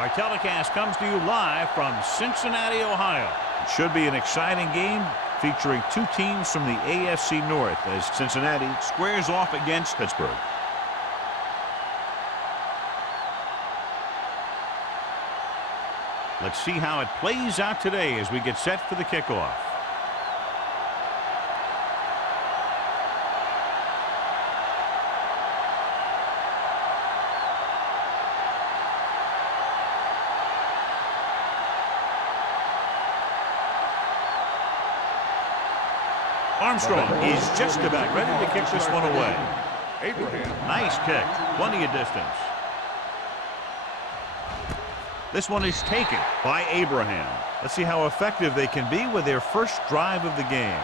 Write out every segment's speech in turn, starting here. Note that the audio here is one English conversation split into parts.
Our telecast comes to you live from Cincinnati, Ohio. It should be an exciting game featuring two teams from the AFC North as Cincinnati squares off against Pittsburgh. Let's see how it plays out today as we get set for the kickoff. Armstrong is just about ready to kick this one away. Nice kick. Plenty of distance. This one is taken by Abraham. Let's see how effective they can be with their first drive of the game.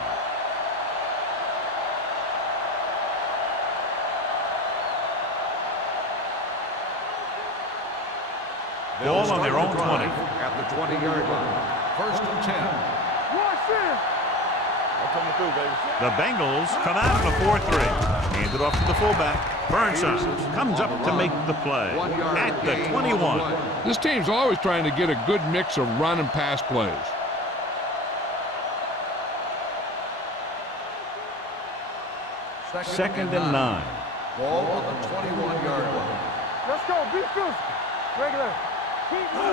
Ball on their own 20. At the 20-yard line. First and 10. The Bengals come out in a 4-3. Hand it off to the fullback. Burnside comes up to make the play at the 21. This team's always trying to get a good mix of run and pass plays. Second and 9. Ball on the 21-yard line. Let's go. Be physical. Regular.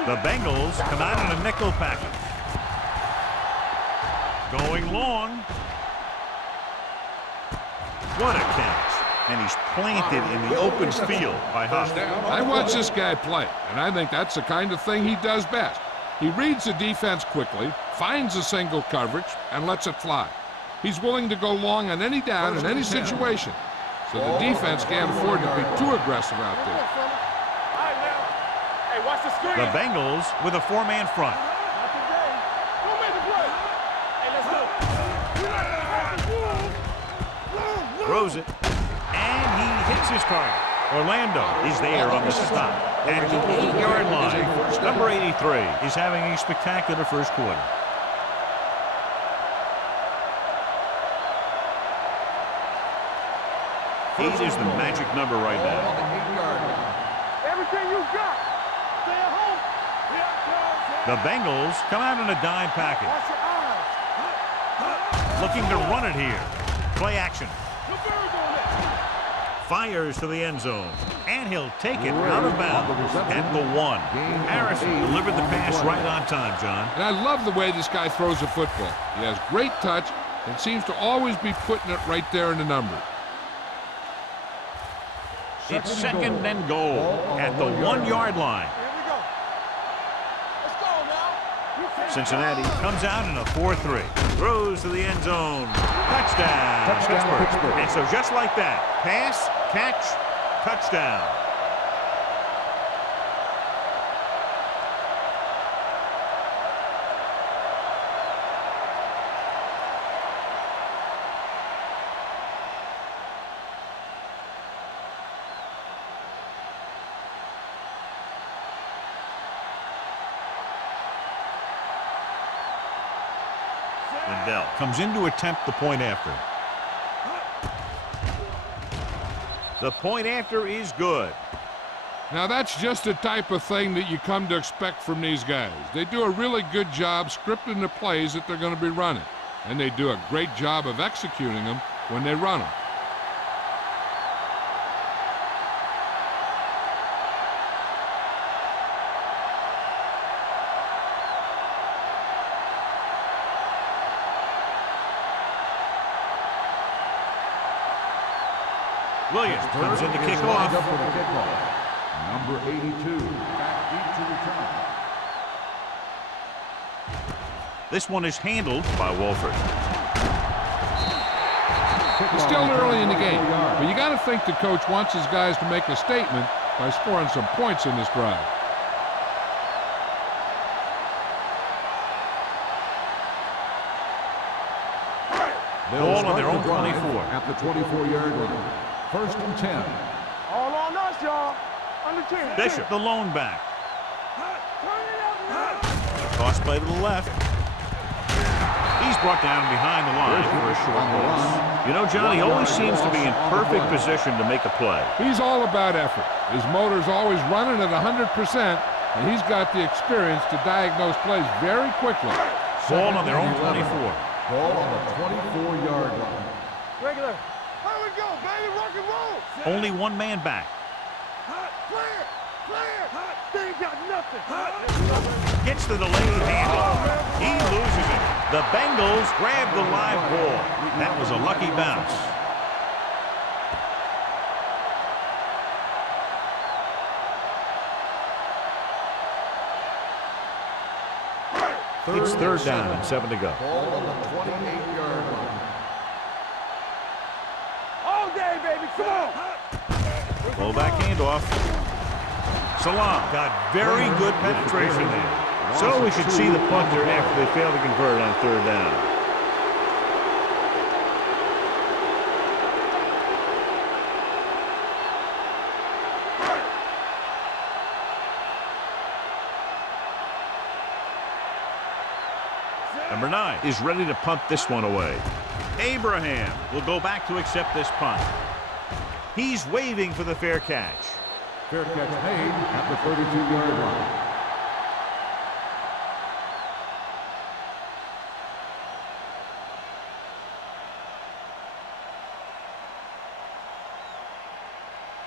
The Bengals come out in a nickel package. Going long. What a catch. And he's planted in the open field by Hoffman. I watch this guy play, and I think that's the kind of thing he does best. He reads the defense quickly, finds a single coverage, and lets it fly. He's willing to go long on any down in any situation, so the defense can't afford to be too aggressive out there. Hey, watch the screen. The Bengals with a four-man front. Throws it, and he hits his target. Orlando is there on the stop. At the 8-yard line, number 83 is having a spectacular first quarter. Eight is the magic number right now. Everything you got. Stay at home. The Bengals come out in a dime package. Watch your eyes. Looking to run it here. Play action. Fires to the end zone, and he'll take it out of bounds at the 1. Harrison delivered the pass right on time, John. And I love the way this guy throws the football. He has great touch and seems to always be putting it right there in the number. It's second and goal at the 1-yard line. Here we go. Let's go now. Cincinnati comes out in a 4-3. Throws to the end zone. Touchdown, Pittsburgh. And so just like that, pass, catch, touchdown. Lindell comes in to attempt the point after. The point after is good. Now that's just the type of thing that you come to expect from these guys. They do a really good job scripting the plays that they're going to be running, and they do a great job of executing them when they run them. Williams comes in to kick off. Number 82, back deep to return. This one is handled by Wolford. It's still early in the game, but you got to think the coach wants his guys to make a statement by scoring some points in this drive. Ball on their own 24. At the 24-yard line. First and 10. All on us, y'all. Under 10. Bishop, the lone back. Toss play to the left. He's brought down behind the line for a short loss. You know, John, he always seems to be in perfect position to make a play. He's all about effort. His motor's always running at 100%, and he's got the experience to diagnose plays very quickly. Ball on their own 24. Ball on the 24-yard line. Regular. Here we go, baby. Rock and roll. Only one man back. Clear. Clear. They ain't got nothing. Gets the delayed handoff. He loses it. The Bengals grab the live ball. That was a lucky bounce. It's third down and 7 to go. Ball on the 28-yard line. All day, baby. Come on. Fullback handoff. Salam got very good penetration there. So we should see the punter after they fail to convert on third down. Number 9 is ready to punt this one away. Abraham will go back to accept this punt. He's waving for the fair catch. Fair catch made at the 32-yard line.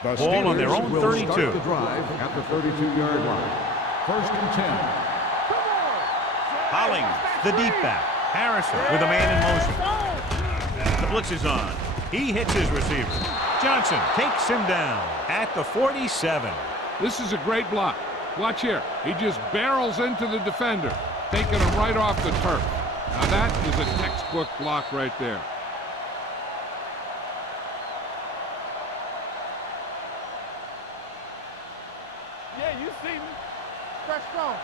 The Ball on their own will 32. Start the drive at the 32-yard line. First and 10. Hollings, the deep back. Harrison with a man in motion. The blitz is on. He hits his receiver. Johnson takes him down at the 47. This is a great block. Watch here. He just barrels into the defender, taking him right off the turf. Now that is a textbook block right there. Yeah, you see me. Fresh strong.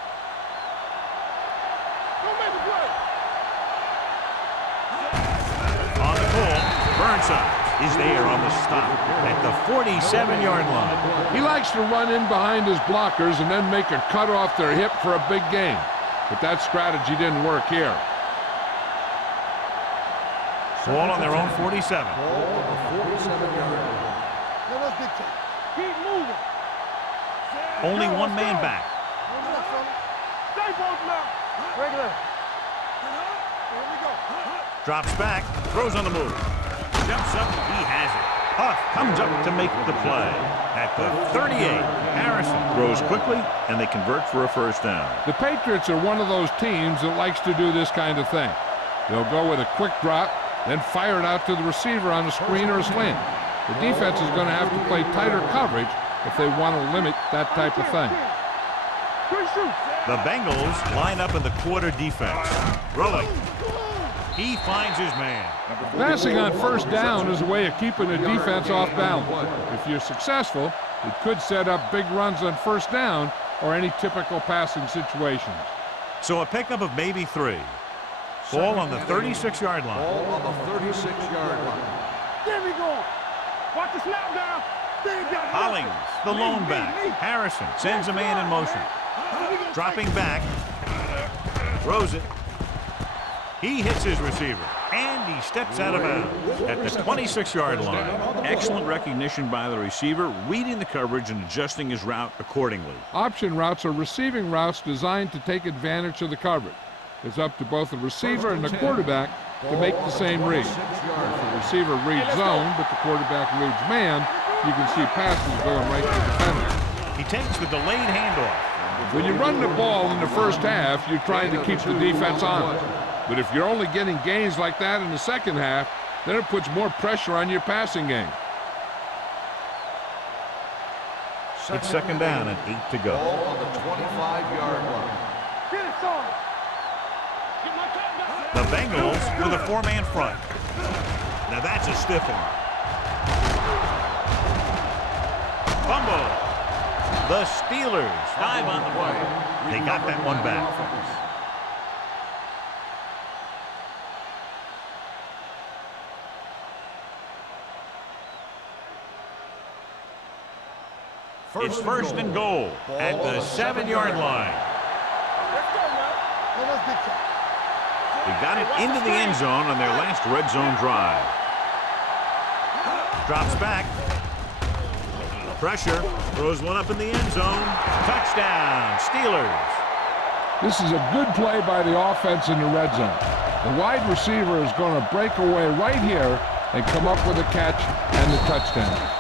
Don't make a play. On the call, Burnside is there on the stop at the 47-yard line. He likes to run in behind his blockers and then make a cut off their hip for a big gain. But that strategy didn't work here. Ball on their own 47. Ball on the 47-yard line. Now let's dictate. Keep moving. Only one man back. Stay both now. Regular. Here we go. Drops back, throws on the move. Jumps up, he has it. Huff comes up to make the play. At the 38, Harrison throws quickly, and they convert for a first down. The Patriots are one of those teams that likes to do this kind of thing. They'll go with a quick drop, then fire it out to the receiver on a screen or a slant. The defense is going to have to play tighter coverage if they want to limit that type of thing. The Bengals line up in the quarter defense. Rolling. He finds his man. Passing on first down is a way of keeping the defense off balance. If you're successful, it could set up big runs on first down or any typical passing situations. So a pickup of maybe 3. Ball on the 36-yard line. Ball on the 36-yard line. There we go. Watch the snap down. Hollings, the lone back. Harrison sends a man in motion. Dropping back. Throws it. He hits his receiver, and he steps out of bounds at the 26-yard line. Excellent recognition by the receiver, reading the coverage and adjusting his route accordingly. Option routes are receiving routes designed to take advantage of the coverage. It's up to both the receiver and the quarterback to make the same read. If the receiver reads zone, but the quarterback reads man, you can see passes going right to the defender. He takes the delayed handoff. When you run the ball in the first half, you're trying to keep the defense on it. But if you're only getting gains like that in the second half, then it puts more pressure on your passing game. It's second down and 8 to go. Ball on the 25-yard line. Get it, son. The Bengals with a 4-man front. Now that's a stiff one. Fumble. The Steelers dive on the play. They got that one back. It's first and goal at the 7-yard line. Let's go now. Now let's dictate. They got it into the end zone on their last red zone drive. Drops back. Pressure. Throws one up in the end zone. Touchdown, Steelers. This is a good play by the offense in the red zone. The wide receiver is going to break away right here and come up with a catch and the touchdown.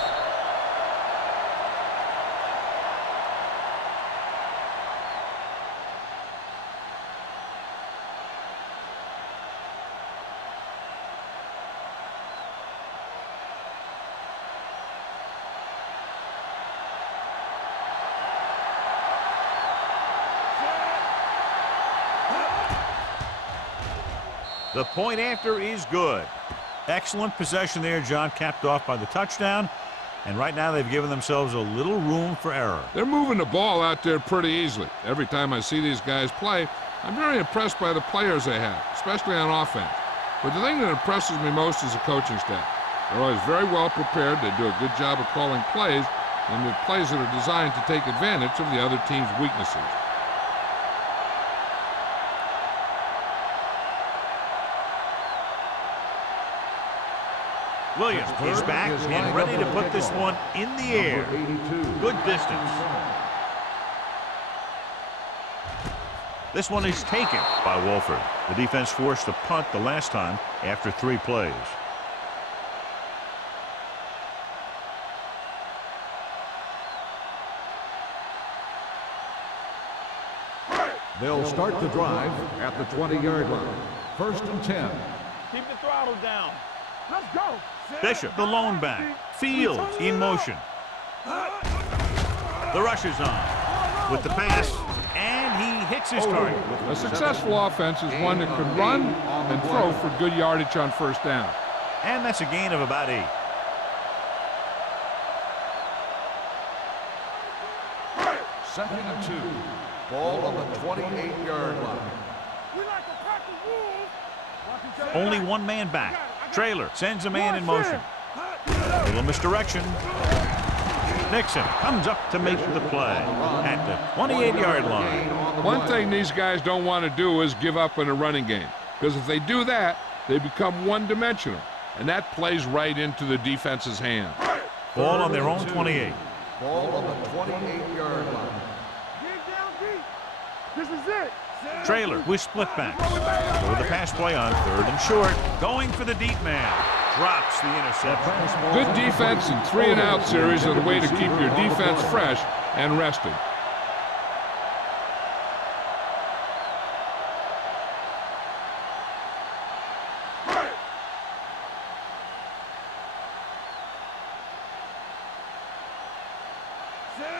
The point after is good. Excellent possession there, John, capped off by the touchdown. And right now they've given themselves a little room for error. They're moving the ball out there pretty easily. Every time I see these guys play, I'm very impressed by the players they have, especially on offense. But the thing that impresses me most is the coaching staff. They're always very well prepared. They do a good job of calling plays, and the plays that are designed to take advantage of the other team's weaknesses. Williams is back and ready to put this one in the air. Good distance. This one is taken by Wolford. The defense forced a punt the last time after 3 plays. They'll start the drive at the 20-yard line. 1st and 10. Keep the throttle down. Let's go. Bishop, the lone back. Fields in motion. The rush is on with the pass, and he hits his target. A successful offense is one that can run and throw for good yardage on 1st down. And that's a gain of about 8. Second and 2. Ball on the 28-yard line. We like to pack the wolves. Only one man back. Trailer sends a man in motion. A little misdirection. Nixon comes up to make the play at the 28-yard line. One thing these guys don't want to do is give up in a running game, because if they do that, they become one-dimensional, and that plays right into the defense's hand. Ball on their own 28. Ball on the 28-yard line. Get down deep. This is it. Trailer with split backs. With the pass play on 3rd and short. Going for the deep man. Drops the interception. Good defense and 3-and-out series are the way to keep your defense fresh and rested.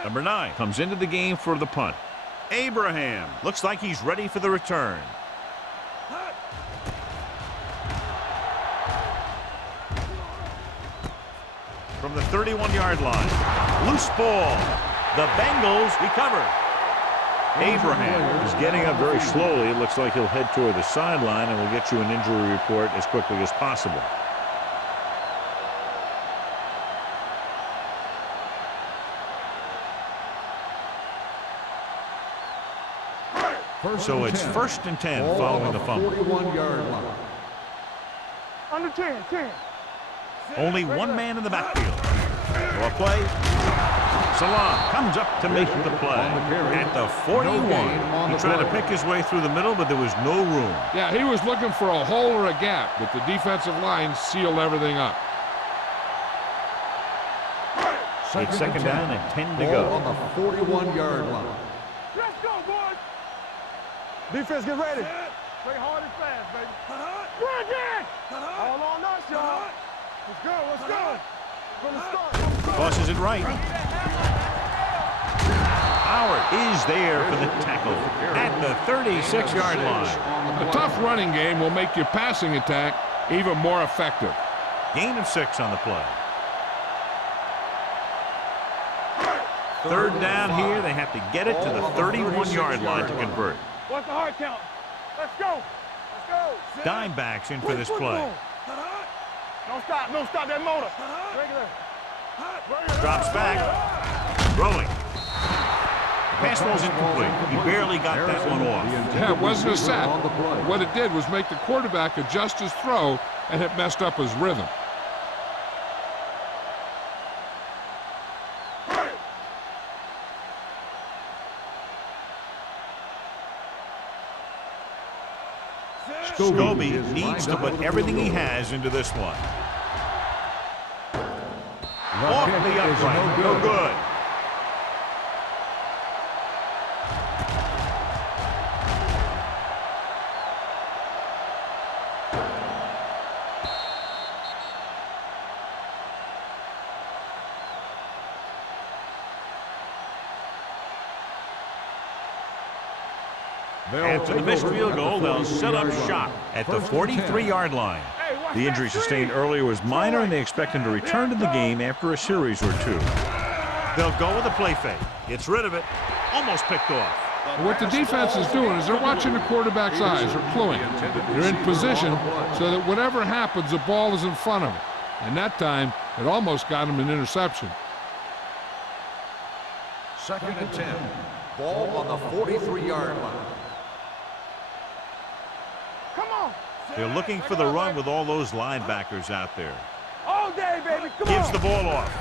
Number 9 comes into the game for the punt. Abraham looks like he's ready for the return. From the 31-yard line. Loose ball. The Bengals recover. Abraham is getting up very slowly. It looks like he'll head toward the sideline, and we'll get you an injury report as quickly as possible. So it's 1st and 10 following the fumble. 41-yard line. Under 10, 10. Only one man in the backfield. For a play. Salam comes up to make the play at the 41. He tried to pick his way through the middle, but there was no room. Yeah, he was looking for a hole or a gap, but the defensive line sealed everything up. It's 2nd down and 10 to go. On the 41-yard line. Let's go, boys. Defense, get ready. Play hard and fast, baby. Run again. All on us, y'all. Let's go, let's go. From the start. Tosses it right. Howard is there for the tackle at the 36-yard line. A tough running game will make your passing attack even more effective. Gain of 6 on the play. 3rd down here. They have to get it to the 31-yard line to convert. What's the hard count? Let's go. Let's go. Dime backs in for this play. Don't stop that motor. Regular. Drops back. Throwing. The pass ball's incomplete. He barely got that one off. Yeah, it wasn't a sack. What it did was make the quarterback adjust his throw, and it messed up his rhythm. Scobie needs to put everything he has into this one. Off the upright, no good. After the missed field goal, they'll set up shop at the 43-yard line. The injury sustained earlier was minor, and they expect him to return to the game after a series or two. They'll go with a play fake. Gets rid of it. Almost picked off. What the defense is doing is they're watching the quarterback's eyes. They're cluing. They're in position so that whatever happens, the ball is in front of him. And that time, it almost got him an interception. 2nd and 10. Ball on the 43-yard line. They're looking for the run with all those linebackers out there. All day, baby. Come Gives on. the ball off.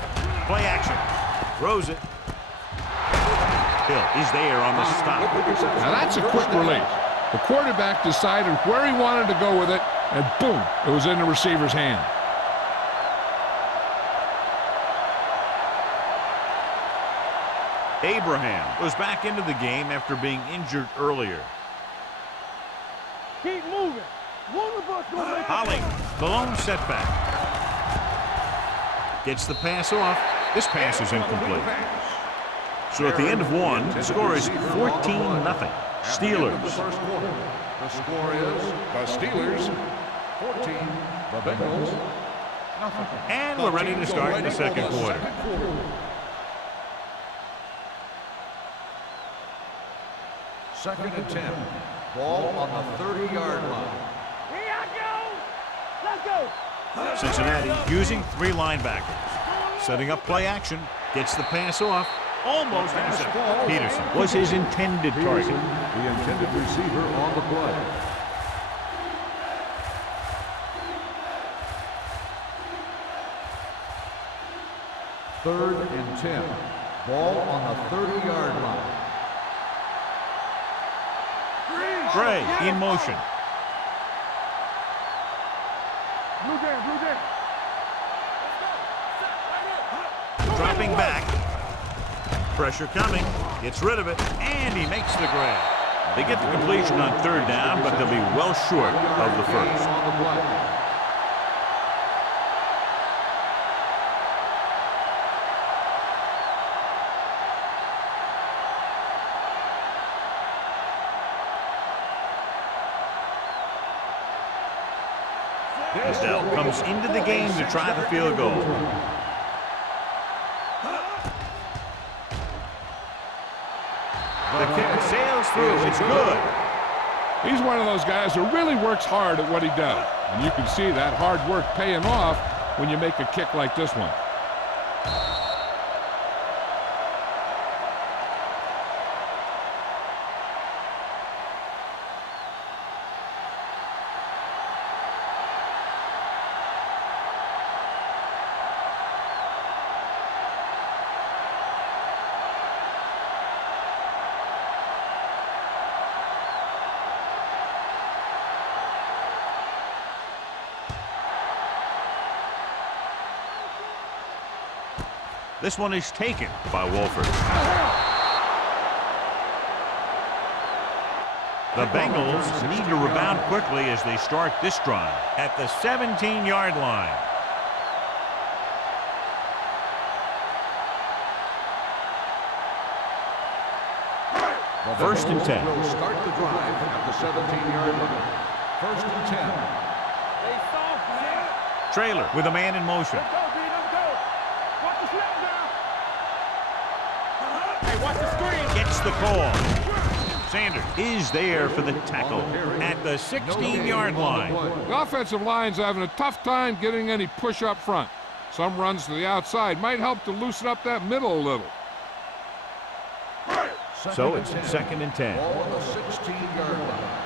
Play action. Throws it. Hill is there on the stop. Now that's a quick release. The quarterback decided where he wanted to go with it, and boom, it was in the receiver's hand. Abraham was back into the game after being injured earlier. Keep moving. One of us gonna make Holling, the lone setback. Gets the pass off. This pass is incomplete. So at the end of one, the score is 14-0. Steelers. The score is the Steelers 14, the Bengals nothing. And we're ready to start the second quarter. Second and 10. Ball on the 30-yard line. Here I go. Let's go. Cincinnati using 3 linebackers. Setting up play action. Gets the pass off. Almost intercepted. Peterson was his intended target. The intended receiver on the play. Third and 10. Ball on the 30-yard line. Gray in motion. Blue jam, blue jam. Dropping back. Pressure coming. Gets rid of it. And he makes the grab. They get the completion on 3rd down, but they'll be well short of the first. On the play. Liddell comes into the game to try the field goal. The kick sails through. It's good. He's one of those guys who really works hard at what he does. And you can see that hard work paying off when you make a kick like this one. This one is taken by Wolford. The Bengals need to rebound quickly as they start this drive at the 17-yard line. First and 10. Will start the drive at the 17-yard line. First and 10. They soft, man. Trailer with a man in motion. Let's go, B. Let's go. Watch the snap now. Hey, watch the screen. Gets the call. Sanders is there for the tackle at the 16-yard line. The offensive line's having a tough time getting any push up front. Some runs to the outside might help to loosen up that middle a litle. So it's second and 10. Ball on the 16-yard line.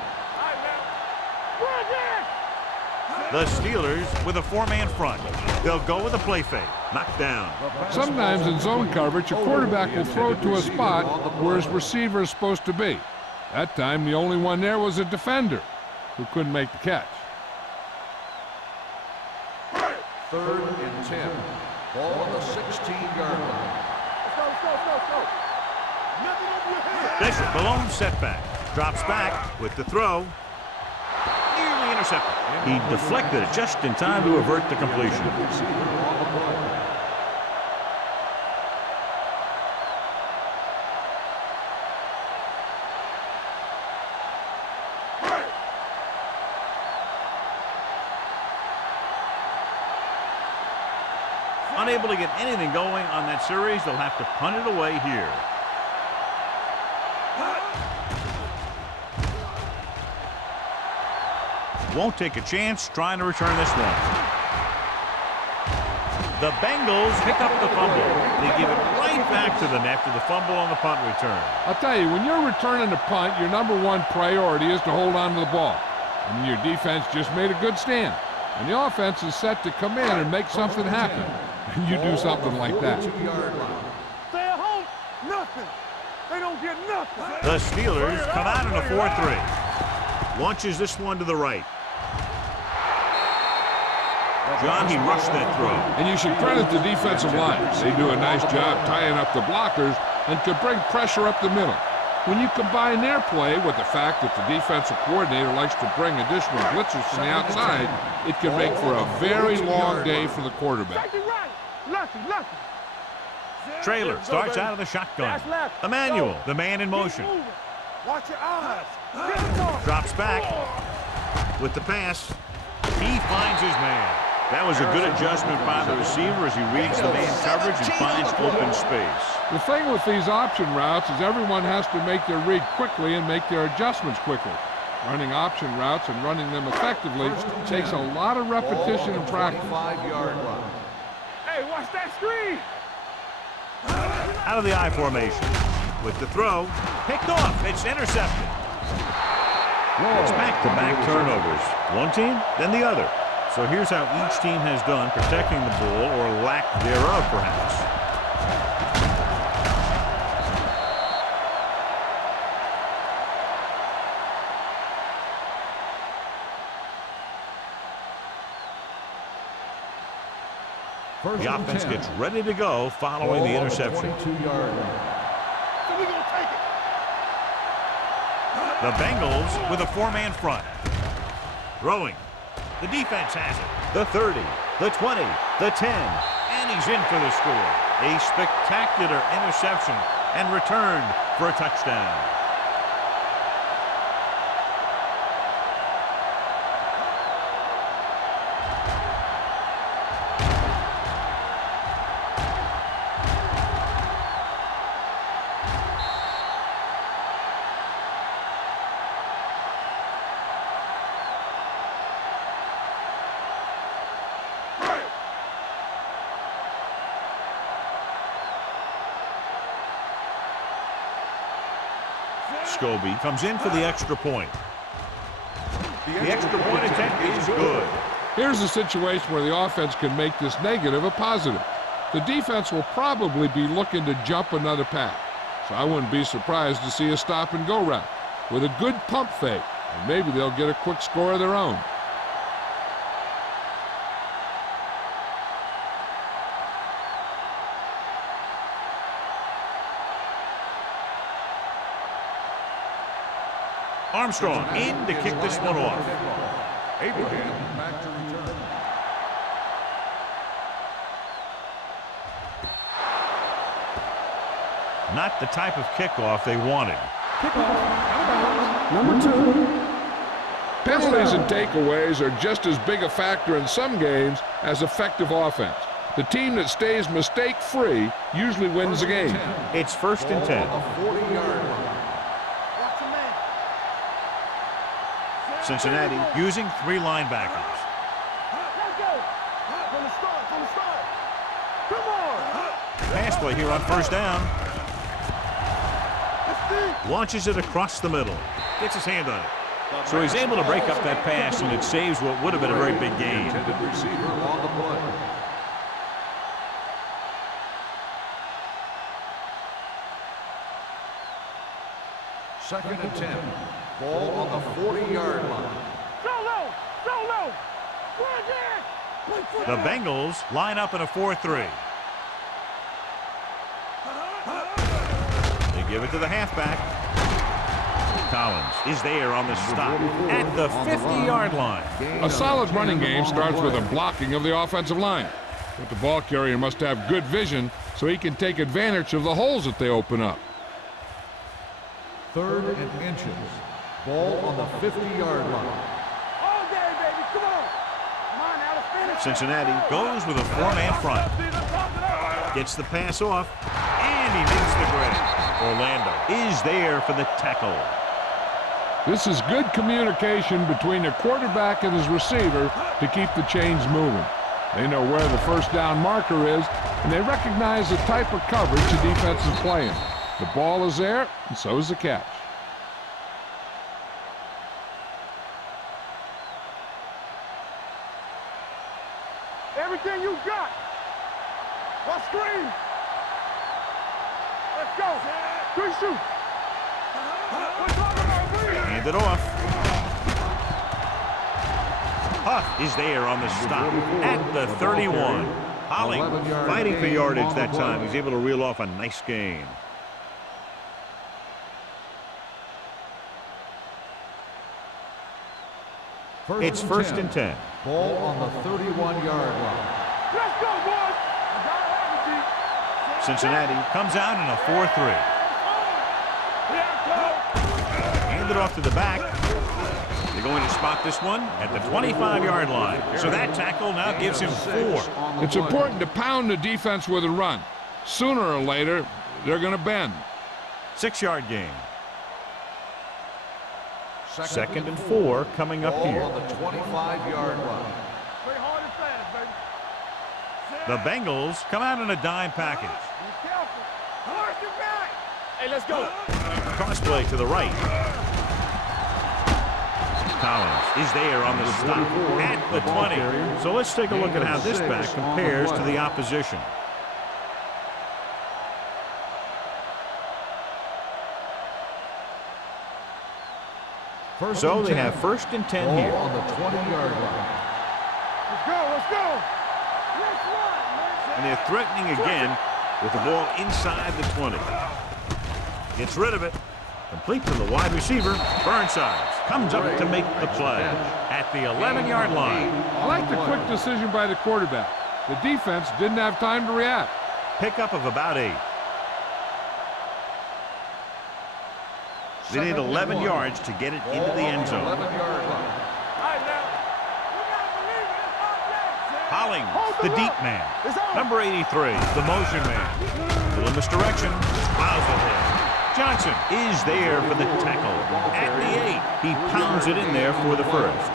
The Steelers with a 4-man front. They'll go with a play fake. Knocked down. Sometimes in zone coverage, a quarterback will throw to a spot where his receiver is supposed to be. That time, the only one there was a defender. who couldn't make the catch. 3rd and 10. Ball on the 16-yard line. Let's go. Nothing over your head. Bishop, the lone setback. Drops back with the throw. Nearly intercepted. He deflected it just in time to avert the completion. Unable to get anything going on that series, they'll have to punt it away here. Won't take a chance trying to return this one. The Bengals pick up the fumble. They give it right back to them after the fumble on the punt return. I'll tell you, when you're returning a punt, your #1 priority is to hold on to the ball. I mean, your defense just made a good stand. And the offense is set to come in and make something happen. And you do something like that. Stay at home. Nothing. They don't get nothing. The Steelers come out in a 4-3. Launches this one to the right. John, he rushed that throw. And you should credit the defensive line. They do a nice job tying up the blockers and could bring pressure up the middle. When you combine their play with the fact that the defensive coordinator likes to bring additional blitzers from the outside, it can make for a very long day for the quarterback. Lucky. Trailer starts out of the shotgun. Emmanuel, the man in motion. Watch your eyes. Drops back with the pass. He finds his man. That was a good adjustment by the receiver as he reads the man coverage and finds open space. The thing with these option routes is everyone has to make their read quickly and make their adjustments quickly. Running option routes and running them effectively takes a lot of repetition and practice. 5-yard line. Hey, watch that screen. Out of the I formation. With the throw, picked off. It's intercepted. It's back-to-back turnovers. One team, then the other. So here's how each team has done protecting the ball, or lack thereof, perhaps. The offense gets ready to go following the interception. 22-yard line. So we're gonna take it. The Bengals with a 4-man front. Throwing. The defense has it. The 30, the 20, the 10, and he's in for the score. A spectacular interception and returned for a touchdown. Scobie comes in for the extra point. The extra point attempt is good. Here's a situation where the offense can make this negative a positive. The defense will probably be looking to jump another pass, so I wouldn't be surprised to see a stop-and-go route with a good pump fake, and maybe they'll get a quick score of their own. Armstrong in to kick this one off. Abraham back to return. Not the type of kickoff they wanted. Number 2. Penalties and takeaways are just as big a factor in some games as effective offense. The team that stays mistake-free usually wins the game. It's 1st and 10. 40-yard line. Cincinnati using 3 linebackers. Let's go. From the start. Come on. Pass play here on 1st down. Let's see. Launches it across the middle. Gets his hand on it. So he's able to break up that pass, and it saves what would have been a very big gain. Intended receiver on the play. Second and 10. Ball on the 40-yard line. The Bengals line up in a 4-3. They give it to the halfback. Collins is there on the stop at the 50-yard line. A solid running game starts with a blocking of the offensive line. But the ball carrier must have good vision so he can take advantage of the holes that they open up. 3rd and inches. Ball on the 50-yard line. Cincinnati goes with a 4-man front. Gets the pass off, and he makes the grab. Orlando is there for the tackle. This is good communication between the quarterback and his receiver to keep the chains moving. They know where the first down marker is, and they recognize the type of coverage the defense is playing. The ball is there, and so is the catch. Everything you got. What screen? Let's go. Good shoot. Hand it off. Huff is there on the stop at the 31. Holly fighting for yardage that time. He's able to reel off a nice gain. It's 1st and 10. Ball on the 31-yard line. Let's go, boys. Cincinnati comes out in a 4-3. Hand it off to the back. They're going to spot this one at the 25-yard line. So that tackle now gives him 4. It's important to pound the defense with a run. Sooner or later, they're going to bend. 6-yard gain. 2nd and 4 coming up here. Ball on the 25-yard line. Play hard and fast, baby. The Bengals come out in a dime package. Be careful. Horse it back. Hey, let's go. Crossplay to the right. Collins is there on the stop at the 20. So let's take a look at how this back compares to the opposition. So they have 1st and 10 here. On the 20-yard line. Let's go. Let's go. And they're threatening again with the ball inside the 20. Gets rid of it. Complete to the wide receiver. Burnside comes up to make the play at the 11-yard line. I like the quick decision by the quarterback. The defense didn't have time to react. Pickup of about 8. They need 11 yards to get it into the end zone. Hollings, the deep man. Number 83, the motion man. Little misdirection. Plows ahead. Johnson is there for the tackle. At the 8, he pounds it in there for the first.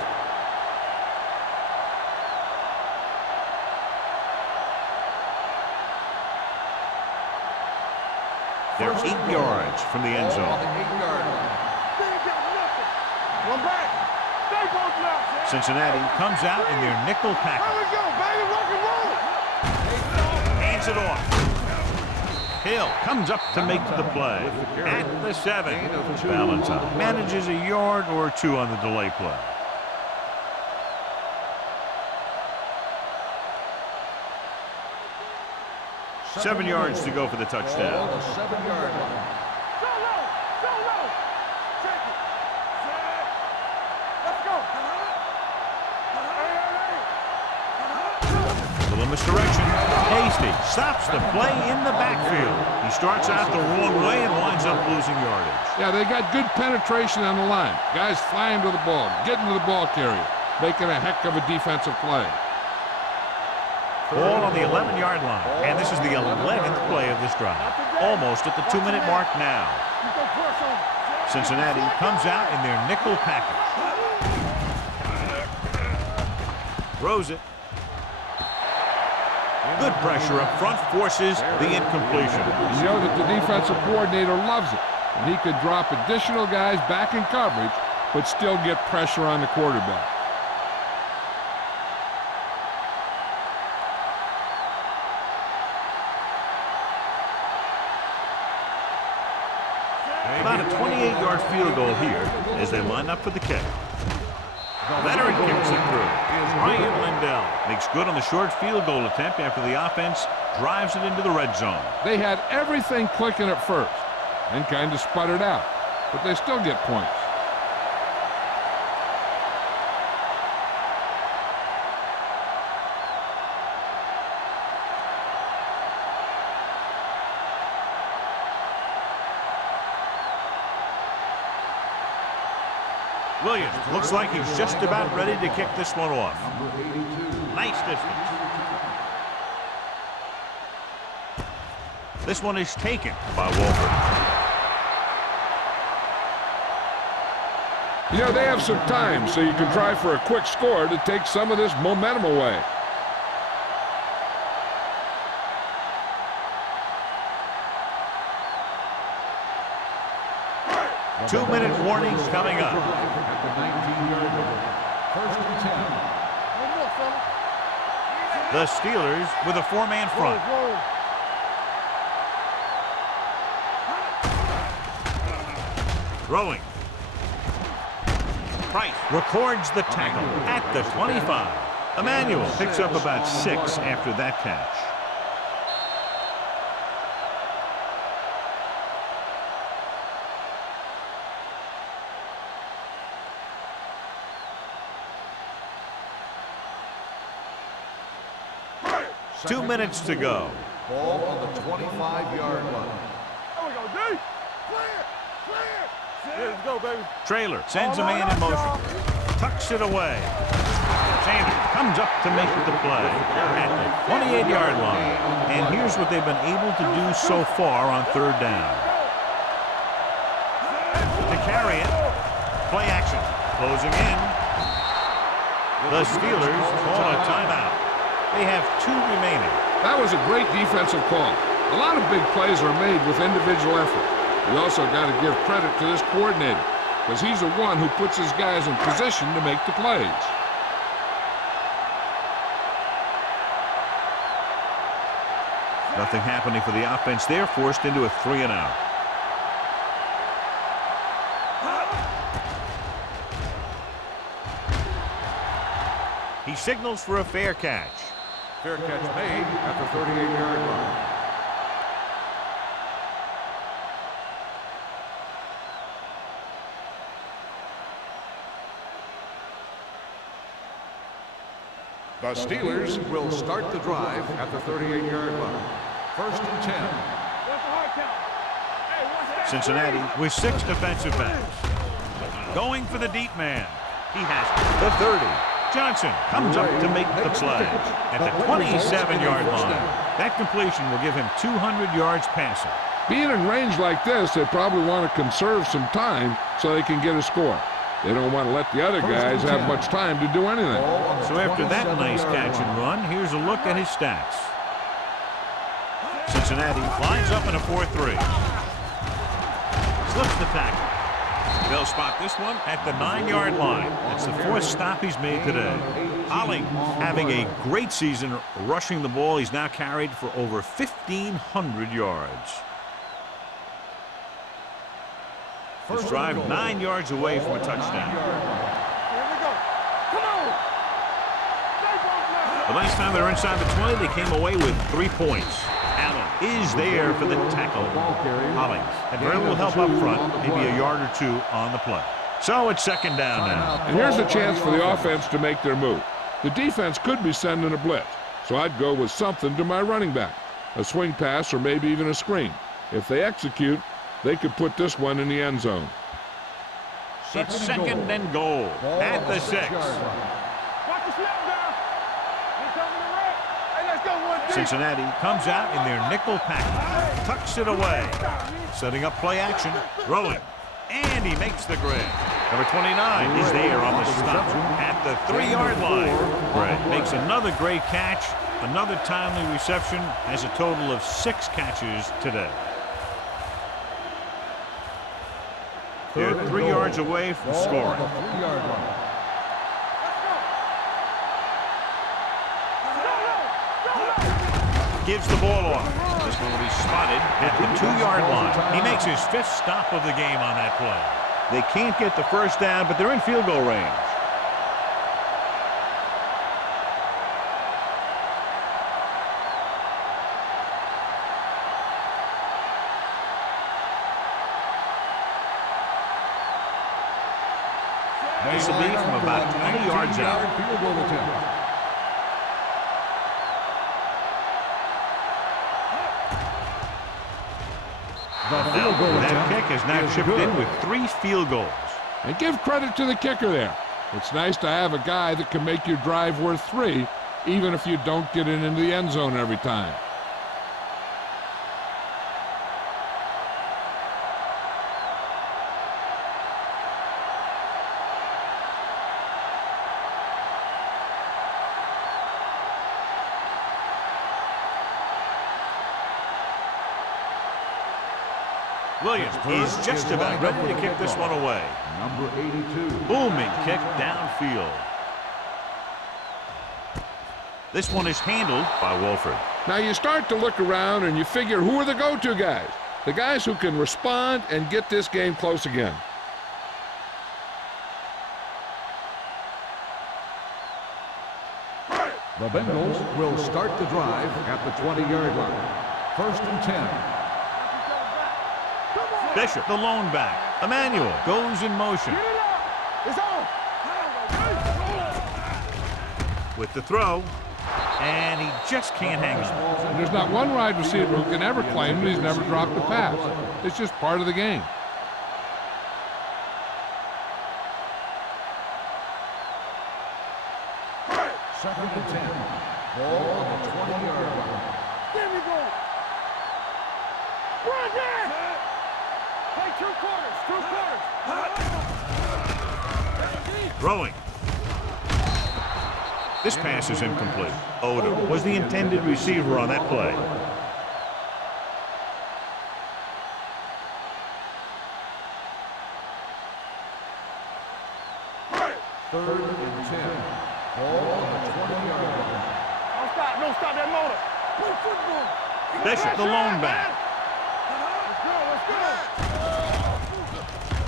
They're 8 yards from the end zone. One back. Stay both now. Cincinnati comes out in their nickel Here package. we go, baby. Rock and roll. Hands it off. Hill comes up to make the play at the 7. Valentine manages a yard or 2 on the delay play. Seven yards to go for the touchdown. On the 7-yard line. Solo. Check it. Let's go. Little misdirection. Hasty stops the play in the backfield. He starts out the wrong way and winds up losing yardage. Yeah, they got good penetration on the line. Guys flying to the ball, getting to the ball carrier, making a heck of a defensive play. Ball on the 11-yard line. And this is the 11th play of this drive. Almost at the 2-minute mark now. Cincinnati comes out in their nickel package. Throws it. Good pressure up front forces the incompletion. You know that the defensive coordinator loves it. And he could drop additional guys back in coverage, but still get pressure on the quarterback. About a 28-yard field goal here as they line up for the kick. Veteran kicks it through. Ryan Lindell makes good on the short field goal attempt after the offense drives it into the red zone. They had everything clicking at first and kind of sputtered out, but they still get points. Williams looks like he's just about ready to kick this one off. Nice distance. This one is taken by Wolford. You know, they have some time, so you can try for a quick score to take some of this momentum away. Two-minute warnings coming up. At the 19-yard line. First and 10. The Steelers with a four-man front. Throwing. Price records the tackle at the 25. Emmanuel picks up about 6 after that catch. Second 2 minutes to go. Ball on the 25-yard line. There we go, D. Clear. Here we go, baby. Trailer sends a man in motion. Tucks it away. Sanders comes up to make the play at the 28-yard line. And here's what they've been able to do so far on third down. To carry it. Play action. Closing in. The Steelers call a timeout. They have 2 remaining. That was a great defensive call. A lot of big plays are made with individual effort. We also got to give credit to this coordinator, because he's the one who puts his guys in position to make the plays. Nothing happening for the offense there, forced into a 3-and-out. He signals for a fair catch. Fair catch made at the 38-yard line. The Steelers will start the drive at the 38-yard line. First and 10. Cincinnati with 6 defensive backs. Going for the deep man. He has the 30. Johnson comes up to make the play at the 27-yard line. That completion will give him 200 yards passing. Being in range like this, they probably want to conserve some time so they can get a score. They don't want to let the other guys have much time to do anything. So after that nice catch and run, here's a look at his stats. Cincinnati lines up in a 4-3. Slips the tackle. They'll spot this one at the 9-yard line. It's the 4th stop he's made today. Hollings having a great season rushing the ball. He's now carried for over 1,500 yards. This drive 9 yards away from a touchdown. The last time they were inside the 20, they came away with 3 points. Allen is there for the tackle. Hollings had very little help up front, maybe a yard or 2 on the play. So it's second down now. And here's a chance for the offense to make their move. The defense could be sending a blitz, so I'd go with something to my running back. A swing pass or maybe even a screen. If they execute, they could put this one in the end zone. It's second and goal at the 6. Cincinnati comes out in their nickel package, tucks it away, setting up play action, throwing, and he makes the grab. Number 29 is there on the stop at the 3-yard line. Brett makes another great catch, another timely reception, has a total of 6 catches today. They're 3 yards away from scoring. Gives the ball off. This one will be spotted at the 2-yard line. He makes his 5th stop of the game on that play. They can't get the first down, but they're in field goal range. This will be from about 20 yards out. Field goal attempt. That kick has now chipped in with 3 field goals. And give credit to the kicker there. It's nice to have a guy that can make your drive worth 3, even if you don't get it into the end zone every time. Williams is just about ready to kick this one away. Number 82. Booming kick downfield. This one is handled by Wolford. Now you start to look around and you figure, who are the go-to guys? The guys who can respond and get this game close again. The Bengals will start the drive at the 20-yard line. First and 10. Bishop, the lone back. Emmanuel goes in motion. It's on. With the throw, and he just can't hang on. There's not one wide receiver who can ever claim that he's never dropped a pass. It's just part of the game. Second and 10. Ball on the 20-yard line. There we go. Run there. Play 2 quarters. Throwing. This pass is incomplete. Odom was the intended receiver on that play. Third and 10. Ball on the 20-yard line. Don't stop that motor. Play football. Bishop, the lone back. Let's go.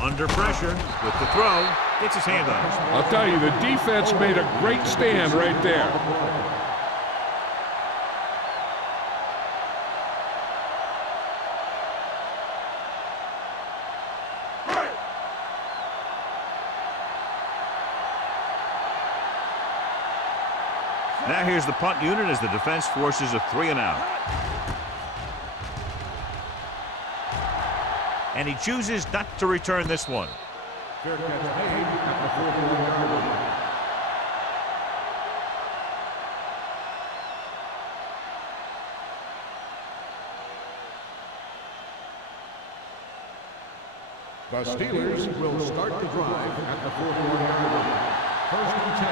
Under pressure with the throw. Gets his hand on it. I'll tell you, the defense made a great stand right there. Now here's the punt unit as the defense forces a 3 and out. And he chooses not to return this one. Fair catch made at the 41-yard line. The Steelers will start the drive at the 41-yard line. First and 10.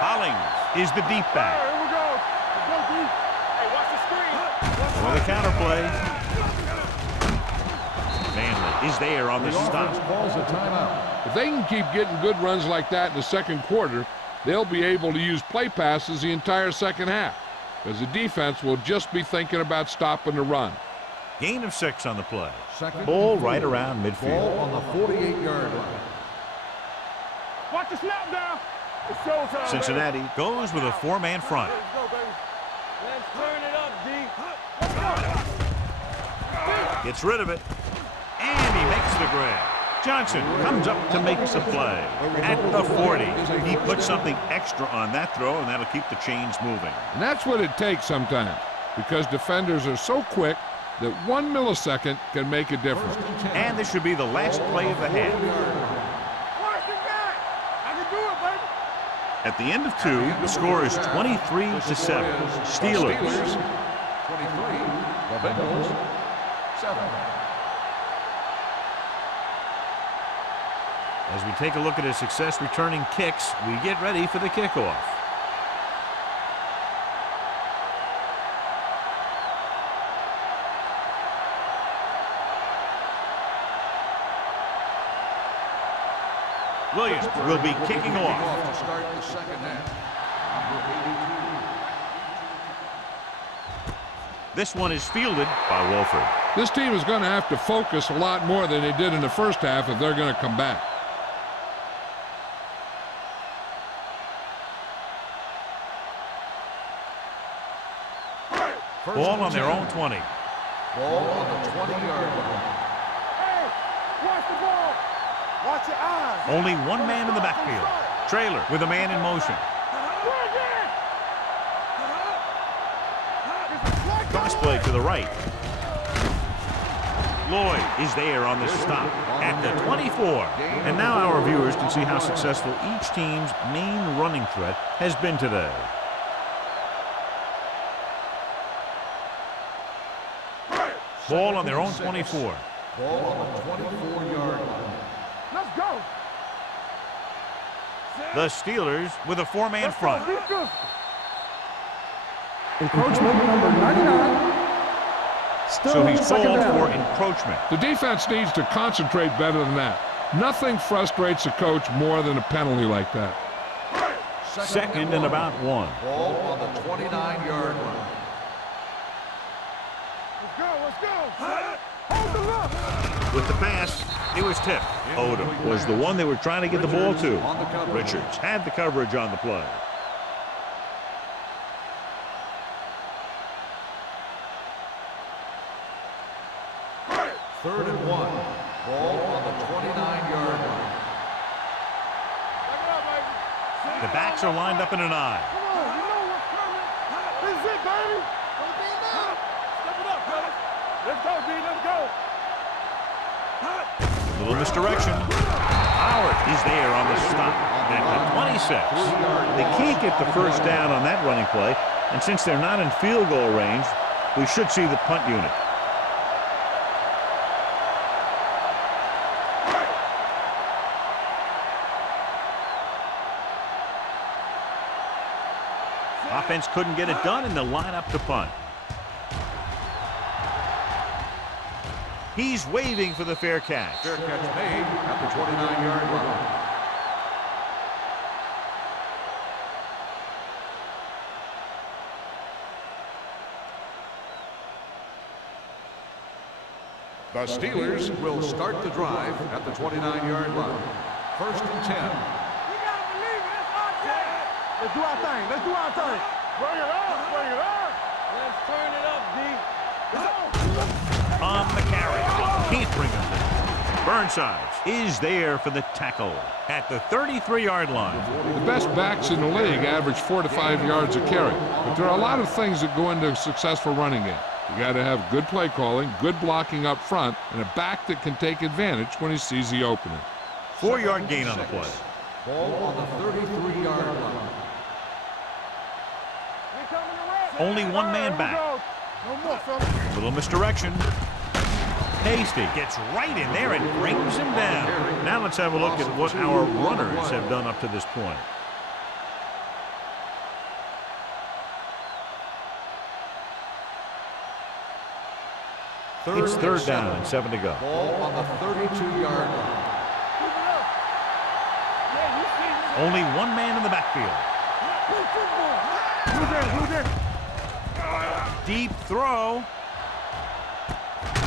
Hollings is the deep back. Here we go. Let's go, D. Hey, watch the screen. With a counter play. Manley is there on the stop. Calls a timeout. If they can keep getting good runs like that in the second quarter, they'll be able to use play passes the entire second half, because the defense will just be thinking about stopping the run. Gain of 6 on the play. Second Ball and 4. right around midfield. Ball on the 48-yard line. Watch the snap down. It's showtime, Cincinnati goes with a 4-man front. Let's go, baby. Let's turn it up, D. Let's go. Gets rid of it. And he makes the grab. Johnson comes up to make the play. At the 40. He puts something extra on that throw, and that'll keep the chains moving. And that's what it takes sometimes, because defenders are so quick that 1 millisecond can make a difference. And this should be the last play of the half. Watch the guy. I can do it, baby. At the end of 2, the score is 23-7. Steelers. 23. The Bengals 7. As we take a look at his success returning kicks, we get ready for the kickoff. Williams will be kicking off. To start the second half. This one is fielded by Wolford. This team is going to have to focus a lot more than they did in the first half if they're going to come back. Ball on their own 20. Ball on the 20-yard line. Hey, watch the ball. Watch your eyes. Only one man in the backfield. Trailer with a man in motion. Cross play to the right. Lloyd is there on the stop at the 24. And now our viewers can see how successful each team's main running threat has been today. Ball on their own 24. Ball on the 24-yard line. Let's go. The Steelers with a four-man front. Encroachment number 99. So he's called for encroachment. The defense needs to concentrate better than that. Nothing frustrates a coach more than a penalty like that. Second and about one. Ball on the 29-yard line. Let's go. Let's go. Hold the look. With the pass, it was tipped. Odom was the one they were trying to get the ball to. Richards had the coverage on the play. Third and one. Ball on the 29-yard line. The backs are lined up in an eye. Come on, you know what's coming. This is it, baby. Step it up, fellas. Let's go, D. Let's go. Little misdirection. Howard is there on the stop at the 26. They can't get the first down on that running play, and since they're not in field goal range, we should see the punt unit. Offense couldn't get it done in the lineup to punt. He's waving for the fair catch. Fair catch made at the 29-yard line. The Steelers will start the drive at the 29-yard line. First and 10. We gotta believe it. It's our day. Let's do our thing. Let's do our thing. Bring it up. Bring it up. Let's turn it up, D. On the carry. Can't bring him down. Burnside is there for the tackle at the 33-yard line. The best backs in the league average 4 to 5 yards a carry. But there are a lot of things that go into a successful running game. You got to have good play calling, good blocking up front, and a back that can take advantage when he sees the opening. 4-yard gain on the play. Ball on the 33-yard line. Only one man back. No more, fella. Little misdirection. Hasty gets right in there and brings him down. Now let's have a look at what our runners have done up to this point. It's third down and 7 to go. Ball on the 32-yard line. Only one man in the backfield. Who's in? Deep throw.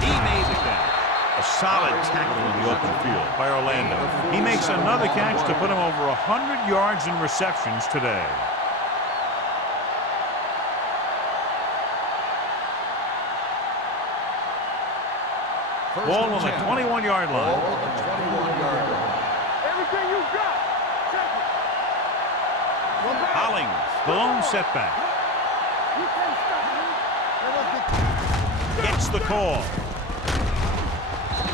He made the catch. A solid tackle in the open field by Orlando. He makes another catch to put him over 100 yards in receptions today. Ball on the 21-yard line. Ball on the 21-yard line. Everything you got. Check it. Hollings, the lone setback. You can't stop me. Gets the call.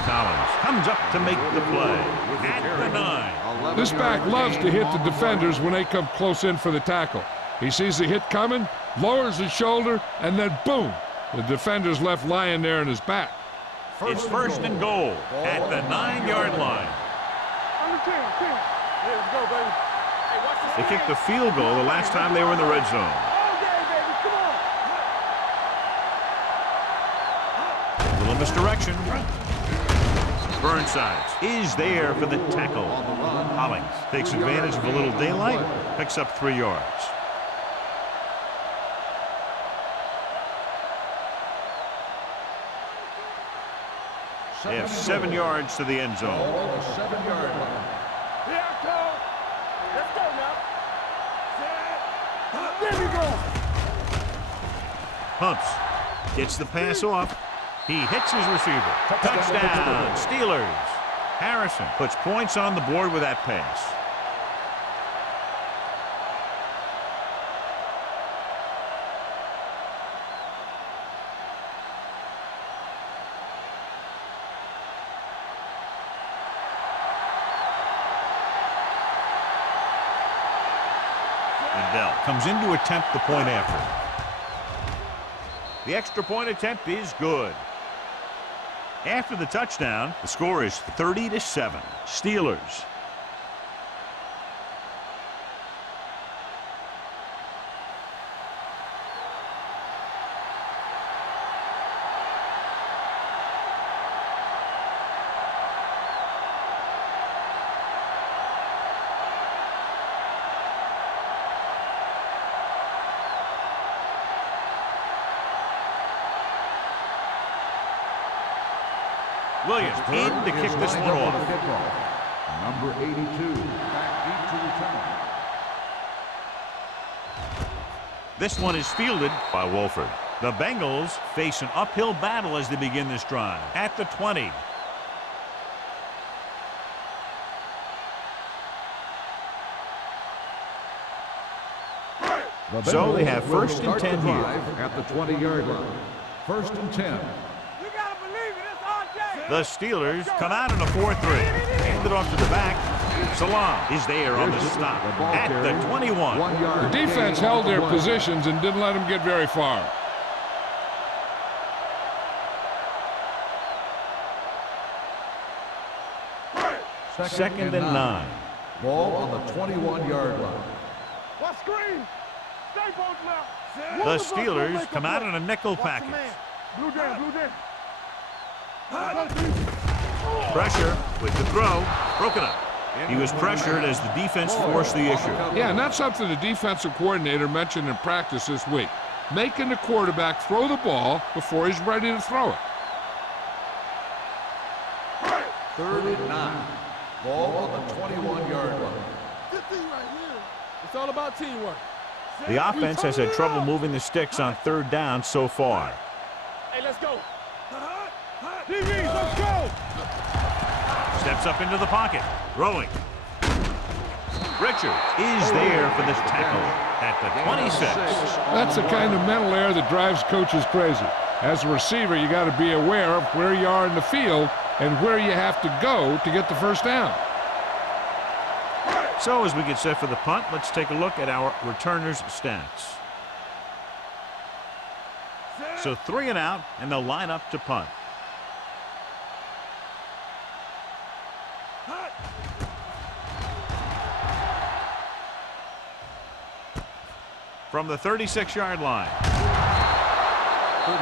Collins comes up to make the play at the 9. This back loves to hit the defenders when they come close in for the tackle. He sees the hit coming, lowers his shoulder, and then boom, the defender's left lying there in his back. It's first and goal at the 9-yard line. On the 10. Let's go, baby. Hey, watch this. They kicked the field goal the last time they were in the red zone. All day, baby. Come on. Little misdirection. Burnside is there for the tackle. Hollings takes advantage of a little daylight, picks up 3 yards. They have 7 yards to the end zone. Ball on the 7-yard line. Here I come. Let's go now. There we go. Pumps. Gets the pass off. He hits his receiver. Touchdown, Steelers. Harrison puts points on the board with that pass. Comes in to attempt the point after. The extra point attempt is good. After the touchdown, the score is 30-7. Steelers. Williams in to kick this one off. Number 82, back deep to return. This one is fielded by Wolford. The Bengals face an uphill battle as they begin this drive at the 20. So they have first and 10 here. At the 20-yard line. First and 10. The Steelers come out in a 4-3. Hand it off to the back. Salam is there on the stop at the 21. The defense held their positions and didn't let them get very far. Second and 9. Ball on the 21-yard line. What screen? Stay both now. The Steelers come out in a nickel package. Blue down, blue down. Pressure with the throw. Broken up. He was pressured as the defense forced the issue. Yeah, and that's something the defensive coordinator mentioned in practice this week. Making the quarterback throw the ball before he's ready to throw it. Third and 9. Ball on the 21-yard line. Good thing right here. It's all about teamwork. The offense has had trouble moving the sticks on third down so far. Hey, let's go. DBs, let's go. Steps up into the pocket. Throwing. Richards is there for this tackle at the 26. That's the kind of mental error that drives coaches crazy. As a receiver, you got to be aware of where you are in the field and where you have to go to get the first down. So as we get set for the punt, let's take a look at our returners' stats. So 3 and out, and they'll line up to punt. From the 36-yard line.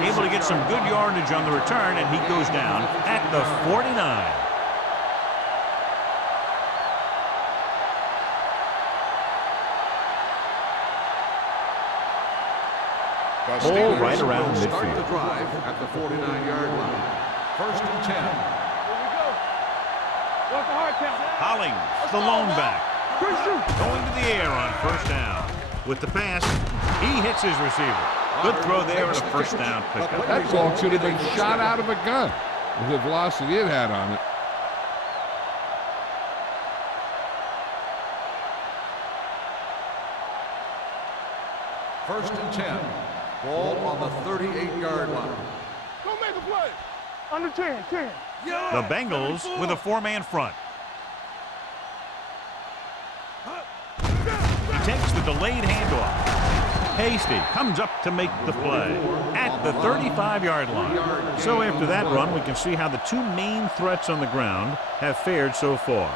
Able to get some good yardage on the return, and he goes down at the 49. Ball right around midfield. Start the drive at the 49-yard line. First and 10. Here we go. What's the hard count? Hollings, the lone back. Going to the air on first down. With the pass, he hits his receiver. Good throw there and a first down pickup. That ball should have been shot out of a gun with the velocity it had on it. First and 10. Ball on the 38-yard line. Don't make a play. Under 10, 10. The Bengals with a 4-man front. He takes the delayed handoff. Hasty comes up to make the play at the 35-yard line. So after that run, we can see how the two main threats on the ground have fared so far.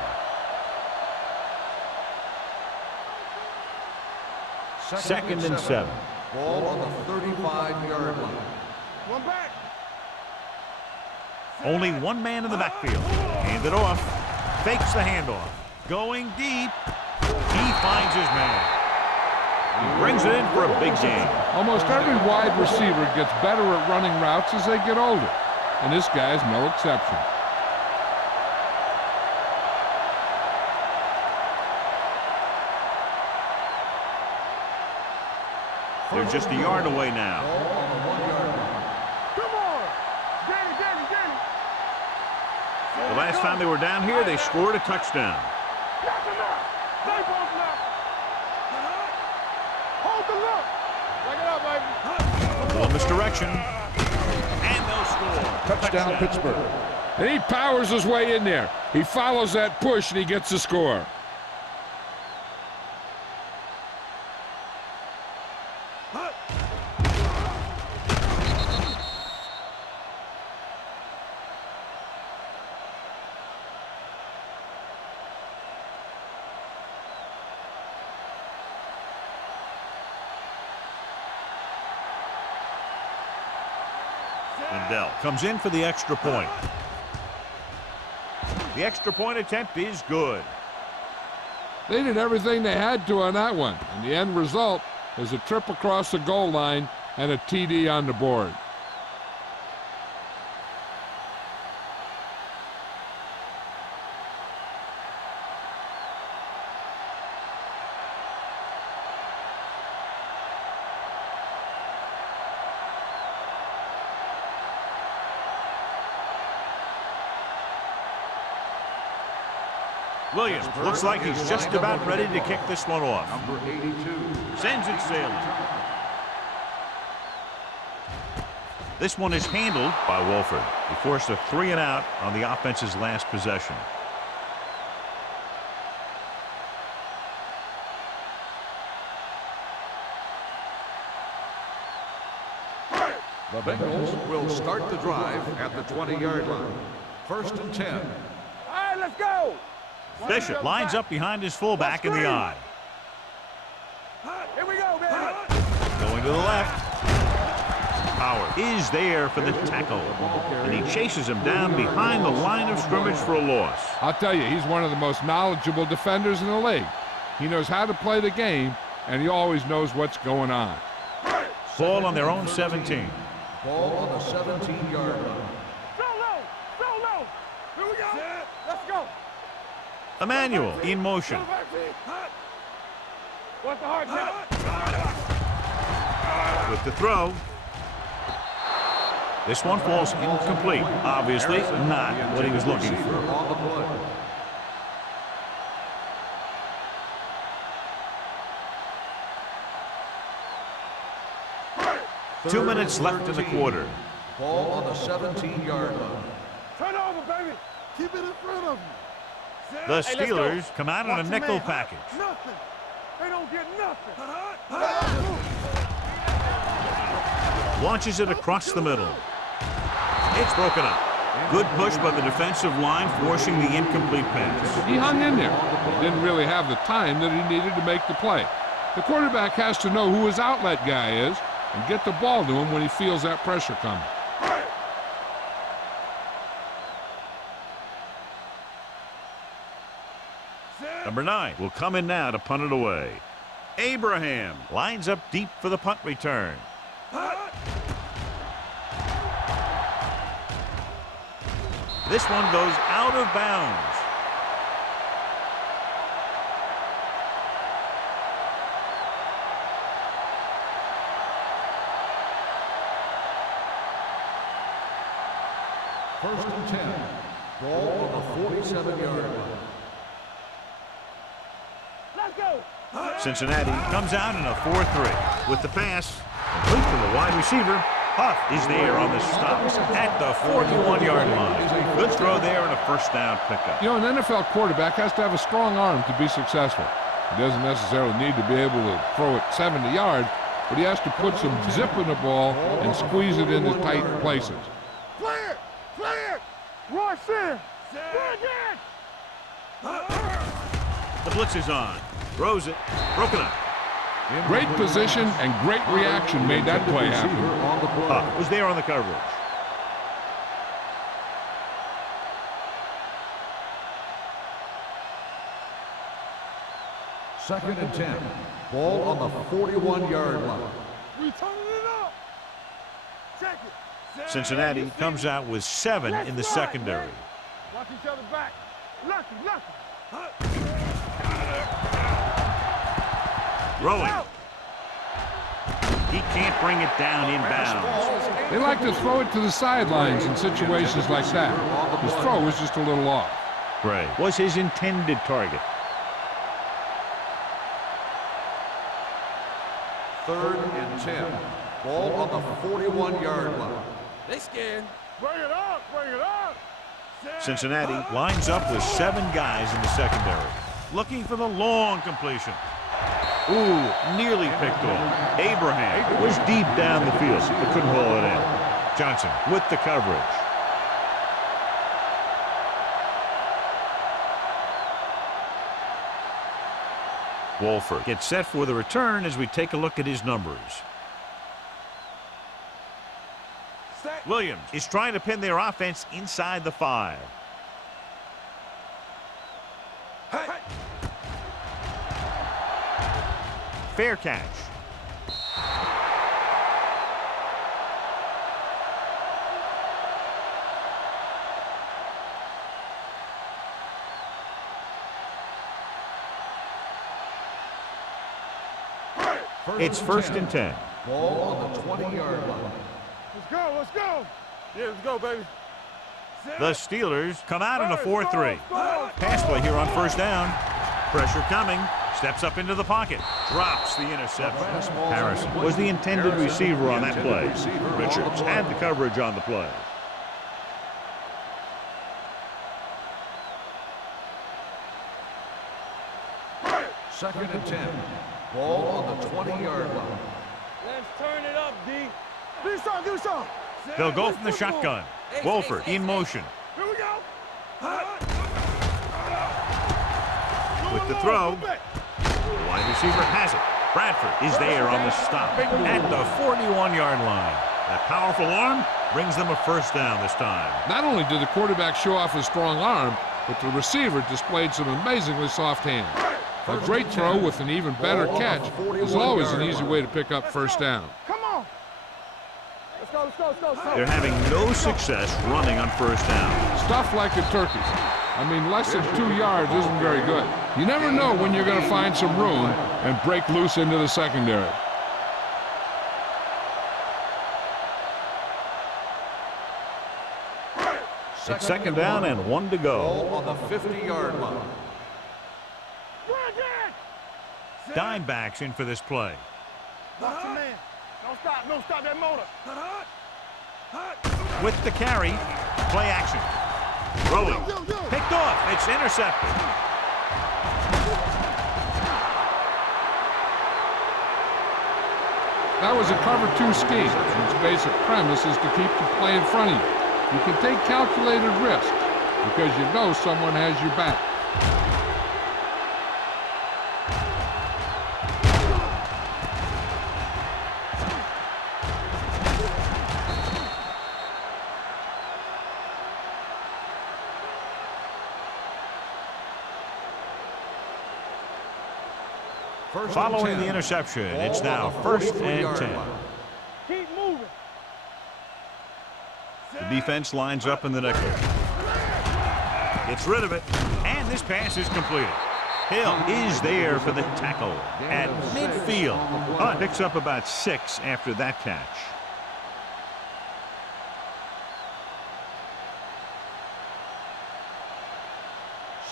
Second and 7. Ball on the 35-yard line. One back. Only one man in the backfield. Hand it off. Fakes the handoff. Going deep. He finds his man. He brings it in for a big gain. Almost every wide receiver gets better at running routes as they get older, and this guy's no exception. They're just a yard away now. Come on. Danny, Danny, Danny. The last time they were down here, they scored a touchdown. Hold the look. Take it up, baby. A little misdirection. And they'll score. Touchdown, Pittsburgh. And he powers his way in there. He follows that push, and he gets the score. Lindell comes in for the extra point. The extra point attempt is good. They did everything they had to on that one, and the end result is a trip across the goal line and a TD on the board. Williams looks like he's just about ready to kick this one off. Number 82. Sends it sailing. This one is handled by Wolford. He forced a 3-and-out on the offense's last possession. The Bengals will start the drive at the 20-yard line. 1st and 10. All right, let's go. Bishop lines up behind his fullback in the I. Here we go, man. Going to the left. Power is there for the tackle. And he chases him down behind the line of scrimmage for a loss. I'll tell you, he's one of the most knowledgeable defenders in the league. He knows how to play the game, and he always knows what's going on. Ball on their own 17. Ball on the 17-yard line. Solo. Here we go. Let's go. Emmanuel in motion. What's the hard tap? With the throw. This one falls incomplete. Obviously not what he was looking for. On the play. Two minutes left in the quarter. Ball on the 17-yard line. Turn over, baby. Keep it in front of you. The Steelers come out in a nickel package. Nothing. They don't get nothing. Launches it across the middle. It's broken up. Good push by the defensive line, forcing the incomplete pass. He hung in there. He didn't really have the time that he needed to make the play. The quarterback has to know who his outlet guy is and get the ball to him when he feels that pressure coming. Number 9 will come in now to punt it away. Abraham lines up deep for the punt return. This one goes out of bounds. First and 10. Ball on the 47-yard line. Let's go. Cincinnati comes out in a 4-3 with the pass complete to the wide receiver. Huff is there on the stop at the 41-yard line. Good throw there and a first down pickup. You know, an NFL quarterback has to have a strong arm to be successful. He doesn't necessarily need to be able to throw it 70 yards, but he has to put some zip in the ball and squeeze it into tight places. Clear. Rush in. The blitz is on. Throws it. Broken up. Great position and great reaction made that play happen. Huff was there on the coverage. Second and 10. Ball on the 41-yard line. We turning it up. Check it. Cincinnati comes out with 7 in the secondary. Watch each other back. Lucky. Rolling. He can't bring it down inbounds. They like to throw it to the sidelines in situations like that. His throw was just a little off. Gray was his intended target. 3rd and 10. Ball on the 41-yard line. They scared. Bring it up, bring it up. Cincinnati lines up with 7 guys in the secondary, looking for the long completion. Ooh, nearly picked off. Abraham was deep down the field, but couldn't haul it in. Johnson with the coverage. Wolford gets set for the return as we take a look at his numbers. Williams is trying to pin their offense inside the 5. Fair catch. It's 1st and 10. Ball on the 20-yard line. Let's go, let's go. Yeah, let's go, baby. The Steelers come out in a 4-3. Pass play here on 1st down. Pressure coming. Steps up into the pocket. Drops the interception. Harrison was the intended receiver on that play. Richards had the coverage on the play. Second and 10. Ball on the 20-yard line. Let's turn it up, D. Do something, do something. They'll go from the shotgun. Wolford in motion. Here we go. With the throw. The wide receiver has it. Bradford is there on the stop at the 41-yard line. That powerful arm brings them a 1st down this time. Not only did the quarterback show off his strong arm, but the receiver displayed some amazingly soft hands. A great throw with an even better catch is always an easy way to pick up 1st down. Come on. Let's go, let's go, let's go, let's go. They're having no success running on 1st down. Stuff like a turkey. I mean, less than 2 yards isn't very good. You never know when you're going to find some room and break loose into the secondary. It's 2nd down and 1 to go. Ball on the 50-yard line. Dimebacks in for this play. Watch your man. Don't stop that motor. With the carry, play action. Throwing. Picked off. It's intercepted. That was a cover 2 scheme. Its basic premise is to keep the play in front of you. You can take calculated risks because you know someone has your back. Following the interception, it's now 1st and 10. Keep moving. The defense lines up in the nickel. Gets rid of it, and this pass is completed. Hill is there for the tackle at midfield. Hunt picks up about 6 after that catch.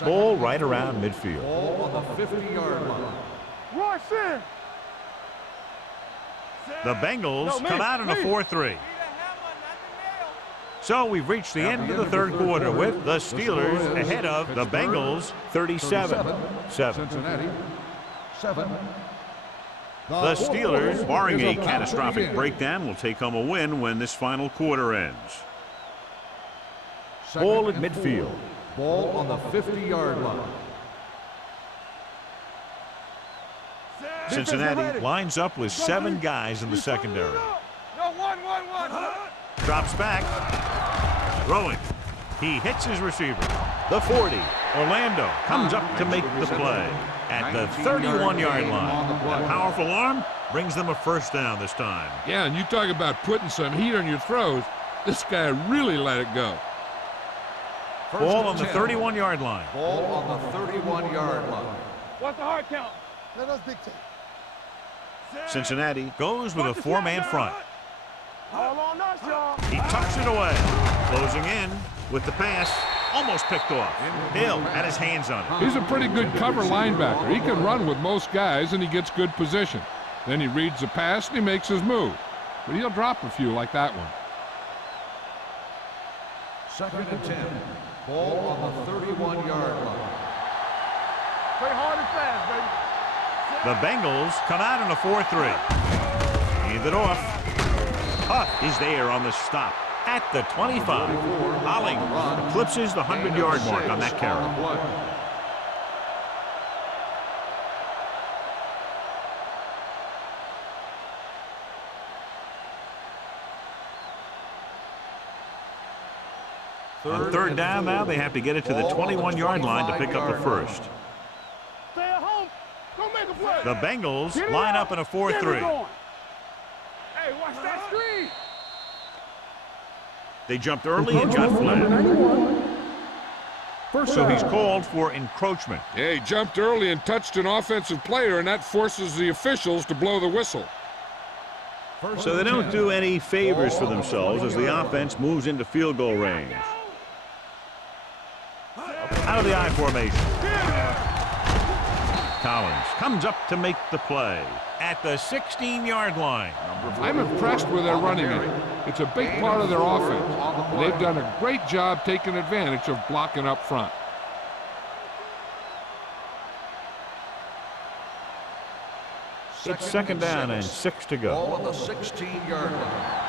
Ball right around midfield. Ball on the 50-yard line. Rush in. The Bengals come out in a 4-3. So we've reached the end of the 3rd quarter with the Steelers ahead of the Bengals 37-7. Cincinnati 7. The Steelers, barring a catastrophic breakdown, will take home a win when this final quarter ends. Ball at midfield. Ball on the 50-yard line. Cincinnati lines up with 7 guys in the secondary. No, one. Drops back. Throwing. He hits his receiver. The 40. Orlando comes up to make the play at the 31-yard line. That powerful arm brings them a 1st down this time. Yeah, and you talk about putting some heat on your throws. This guy really let it go. Ball on the 31-yard line. Ball on the 31-yard line. What's the hard count? Let us dictate. Cincinnati goes with a four-man front. All on us, y'all. He tucks it away. Closing in with the pass. Almost picked off. Hill had his hands on it. He's a pretty good cover linebacker. He can run with most guys, and he gets good position. Then he reads the pass, and he makes his move. But he'll drop a few like that one. 2nd and 10. Ball on the 31-yard line. Play hard and fast, baby. The Bengals come out in a 4-3. Hand it off. Huff is there on the stop at the 25. Olling eclipses the 100-yard mark on that carry. On 3rd down now, they have to get it to the 21-yard line to pick up the first. Stay at home. Go make a play. The Bengals line up in a 4-3. Hey, watch that screen. They jumped early and got flagged. So he's called for encroachment. Yeah, he jumped early and touched an offensive player, and that forces the officials to blow the whistle. So they don't do any favors for themselves as the offense moves into field goal range. Out of the I formation. Collins comes up to make the play at the 16-yard line. I'm impressed with their running game. It's a big part of their offense. And they've done a great job taking advantage of blocking up front. It's 2nd down and 6 to go. Ball on the 16-yard line.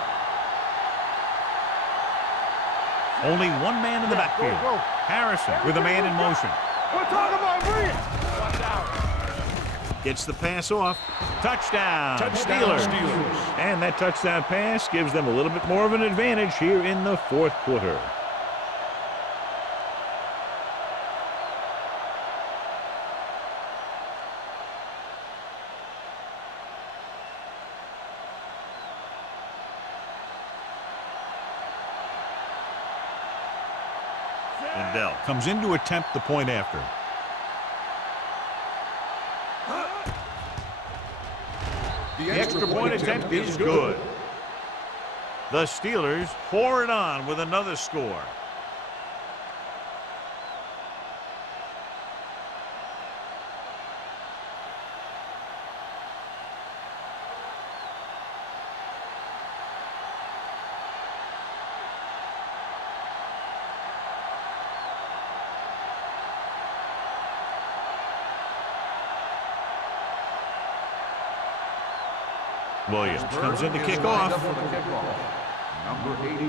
Only one man in the backfield. Harrison with a man in motion. We're talking about bringing. Watch out. Gets the pass off. Touchdown, Steelers. And that touchdown pass gives them a little bit more of an advantage here in the 4th quarter. Lindell comes in to attempt the point after. The extra point attempt is good. The Steelers pour it on with another score. Williams comes in to kick off. Number 82,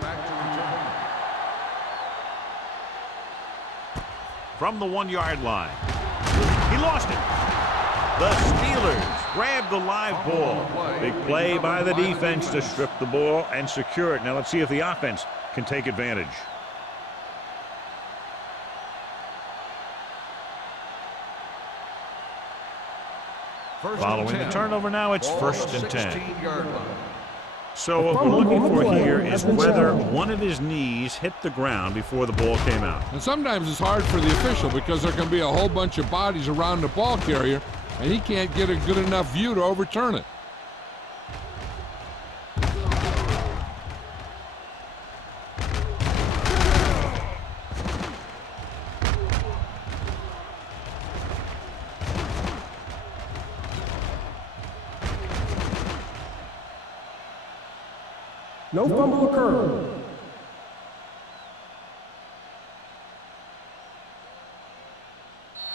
back to return. From the 1-yard line. He lost it. The Steelers grab the live ball. Big play by the defense to strip the ball and secure it. Now let's see if the offense can take advantage. Following the turnover now, it's 1st and 10. So what we're looking for here is whether one of his knees hit the ground before the ball came out. And sometimes it's hard for the official because there can be a whole bunch of bodies around the ball carrier, and he can't get a good enough view to overturn it. No fumble occurred.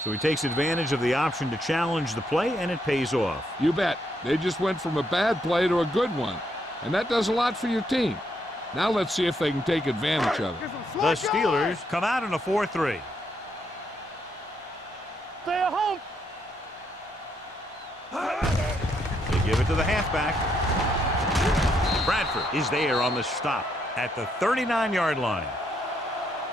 So he takes advantage of the option to challenge the play, and it pays off. You bet. They just went from a bad play to a good one. And that does a lot for your team. Now let's see if they can take advantage of it. The Steelers come out in a 4-3. Stay at home. They give it to the halfback. Bradford is there on the stop at the 39-yard line.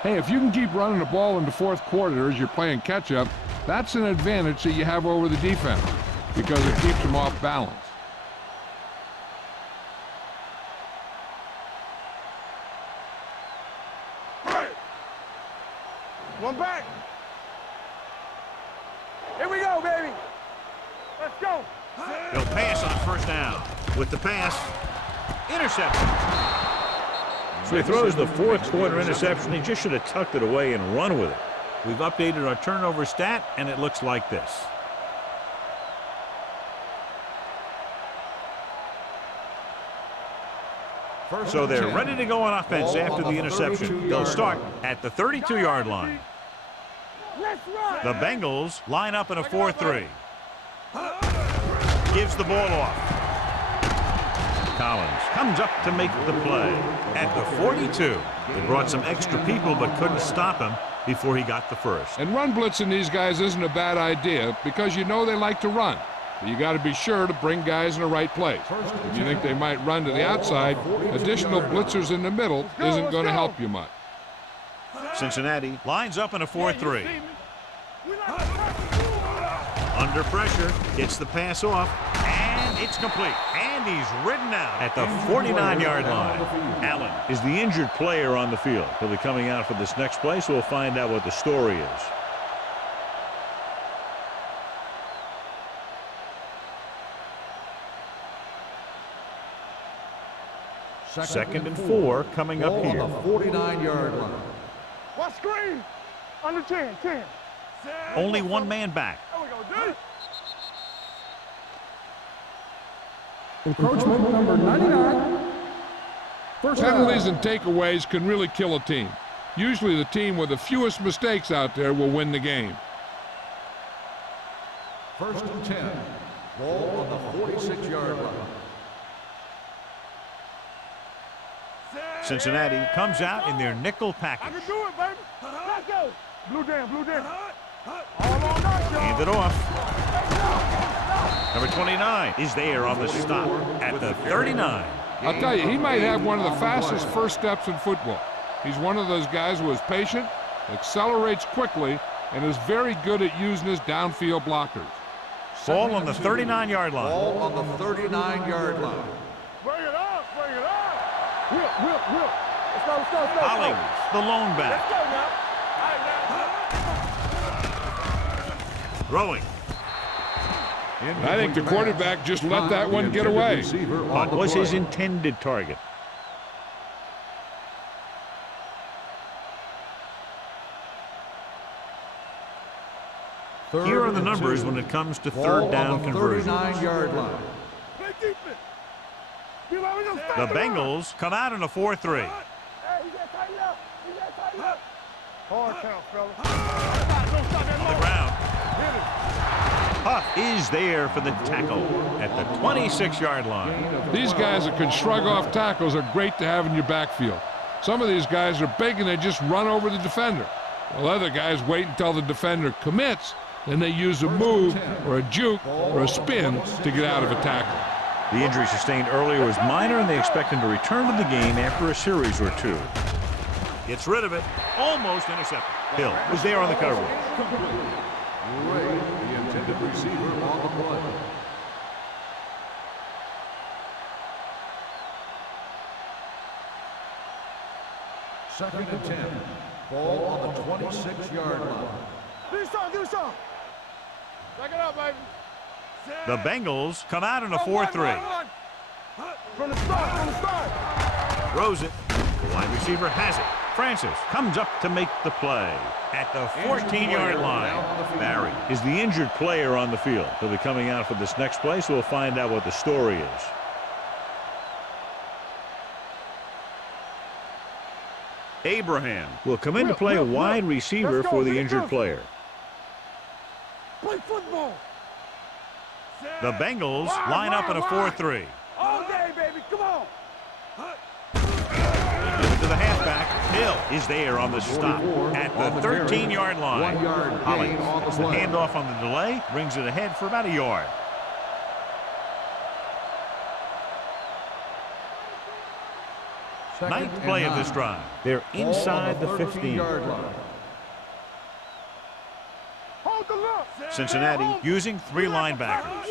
Hey, if you can keep running the ball in the 4th quarter as you're playing catch-up, that's an advantage that you have over the defense because it keeps them off balance. One back. Here we go, baby. Let's go. He'll pass on first down. With the pass, interception. So he throws the fourth quarter interception. He just should have tucked it away and run with it. We've updated our turnover stat, and it looks like this. So they're ready to go on offense after the interception. They'll start at the 32-yard line. The Bengals line up in a 4-3. Gives the ball off. Collins comes up to make the play at the 42. They brought some extra people but couldn't stop him before he got the first. And run blitzing these guys isn't a bad idea because you know they like to run. But you got to be sure to bring guys in the right place. If you think they might run to the outside, additional blitzers in the middle isn't going to help you much. Cincinnati lines up in a 4-3. Under pressure, gets the pass off, and it's complete. And he's ridden out at the 49-yard line. Allen is the injured player on the field. He'll be coming out for this next play, so we'll find out what the story is. Second and 4 coming up here. On the 49-yard line. What screen? Under 10, 10. Only one man back. There we go, D. Encroachment number 99. First Penalties down. and takeaways can really kill a team. Usually the team with the fewest mistakes out there will win the game. First and 10. Ball on the 46-yard line. Cincinnati comes out in their nickel I package. can do it, baby. Let's go. Blue down, blue down. All on us, y'all. Hand it off. Number 29 is there on the stop at the 39. I'll tell you, he might have one of the fastest first steps in football. He's one of those guys who is patient, accelerates quickly, and is very good at using his downfield blockers. Ball on the 39-yard line. Ball on the 39-yard line. Bring it up, bring it up. Whip. Let's go, let's go, let's go. Hollings, the lone Let's back. go now. All right, now. Throwing. I think the quarterback just let that one get away. But was his intended target. Here are the numbers when it comes to third down conversions. 39-yard line. Play defense. Be like we gonna stop The the run. Bengals come out in a 4-3. Hey, you gotta tighten up. You gotta tighten up. Hard count, fella. Don't stop that On the long. ground. Hit it. Huff is there for the tackle at the 26-yard line. These guys that can shrug off tackles are great to have in your backfield. Some of these guys are big and they just run over the defender. While other guys wait until the defender commits, then they use a move or a juke or a spin to get out of a tackle. The injury sustained earlier was minor, and they expect him to return to the game after a series or two. Gets rid of it. Almost intercepted. Hill was there on the coverage. Ray, the intended receiver on the play. Second and 10. Ball on the 26-yard line. Do something. Back it up, baby. The Bengals come out in a 4-3. From the start. Throws it. The wide receiver has it. Francis comes up to make the play at the 14-yard line. Barry is the injured player on the field. He'll be coming out for this next play, so we'll find out what the story is. Abraham will come in to play a wide receiver for the injured player. Play football. The Bengals line up in a 4-3. All day, baby. Come on. Give it to the halfback. Hill is there on the stop at the 13-yard line. 1 yard gain Hollings on the gets the play. handoff on the delay, brings it ahead for about a yard. Ninth play of this drive. They're inside the 15. line. Hold the look. Cincinnati using 3 linebackers.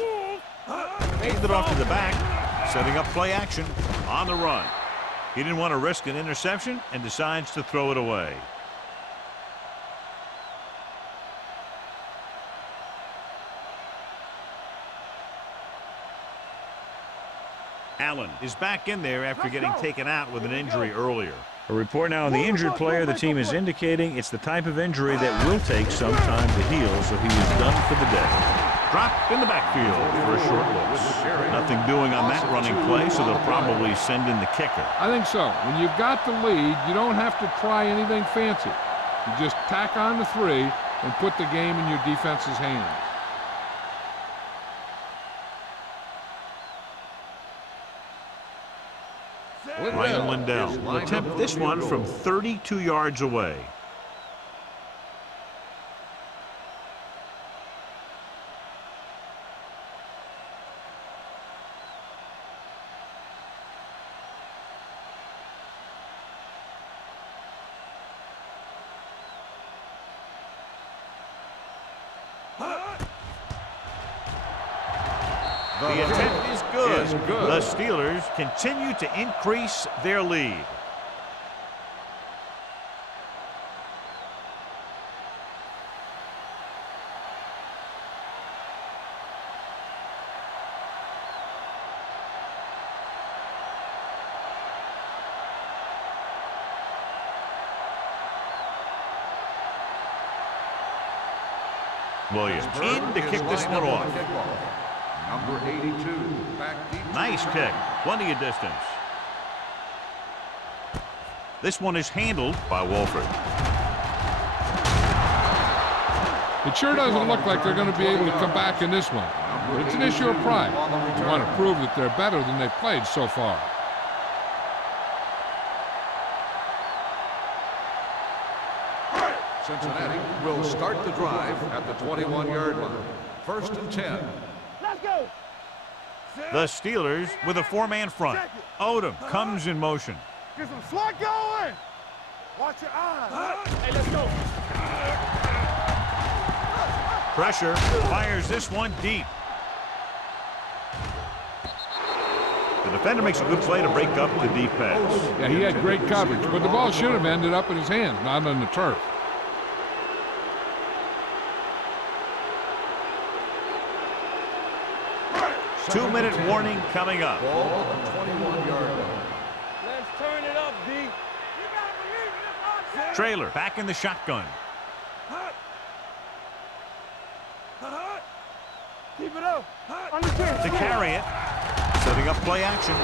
Hand it off to the back, setting up play action on the run. He didn't want to risk an interception and decides to throw it away. Allen is back in there after getting taken out with an injury earlier. A report now on the injured player. The team is indicating it's the type of injury that will take some time to heal, so he was done for the day. Drop in the backfield for a short loss. Nothing doing on that running play, so they'll probably send in the kicker. I think so. When you've got the lead, you don't have to try anything fancy. You just tack on the 3 and put the game in your defense's hands. Ryan Lindell will attempt this one from 32 yards away. The attempt is good. The Steelers continue to increase their lead. Williams in to kick this one off. Number 82, back deep. Nice kick. Plenty of distance. This one is handled by Wolford. It sure doesn't look like they're going to be able to come back in this one. But it's an issue of pride. They want to prove that they're better than they've played so far. Cincinnati will start the drive at the 21-yard line. 1st and 10. Let's go. The Steelers with a 4-man front. Odom comes in motion. Get some slot going. Watch your eyes. Hey, let's go. Pressure, fires this one deep. The defender makes a good play to break up the deep pass. Yeah, he had great coverage, but the ball should have ended up in his hands, not on the turf. Two-minute warning coming up. Ball on the 21-yard line. Let's turn it up, D. Trailer back in the shotgun. Keep it up. Understand. To carry it. Setting up play action.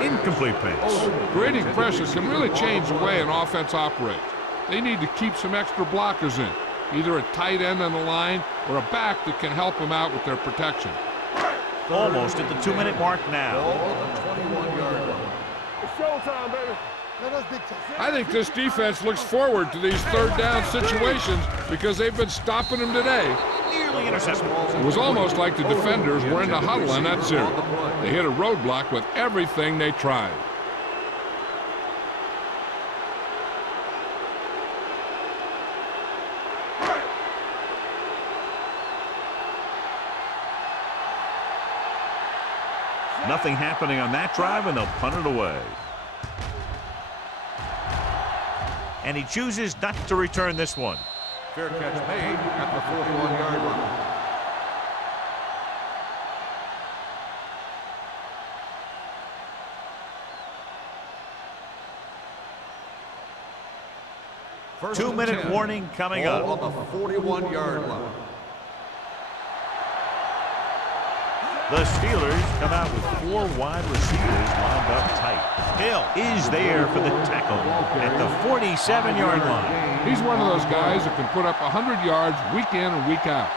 Incomplete pass. Creating pressure can really change the way an offense operates. They need to keep some extra blockers in, either a tight end on the line or a back that can help them out with their protection. Almost at the 2-minute mark now. Ball on the 21-yard line. It's showtime, baby. Let us dictate. I think this defense looks forward to these third down situations because they've been stopping them today. Nearly intercepted. It was almost like the defenders were in the huddle on that series. They hit a roadblock with everything they tried. Nothing happening on that drive, and they'll punt it away. And he chooses not to return this one. Fair catch made at the 41-yard line. First 2-minute 10. warning coming Ball up. on the 41-yard line. The Steelers come out with 4 wide receivers lined up tight. Hill is there for the tackle at the 47-yard line. He's one of those guys that can put up 100 yards week in and week out.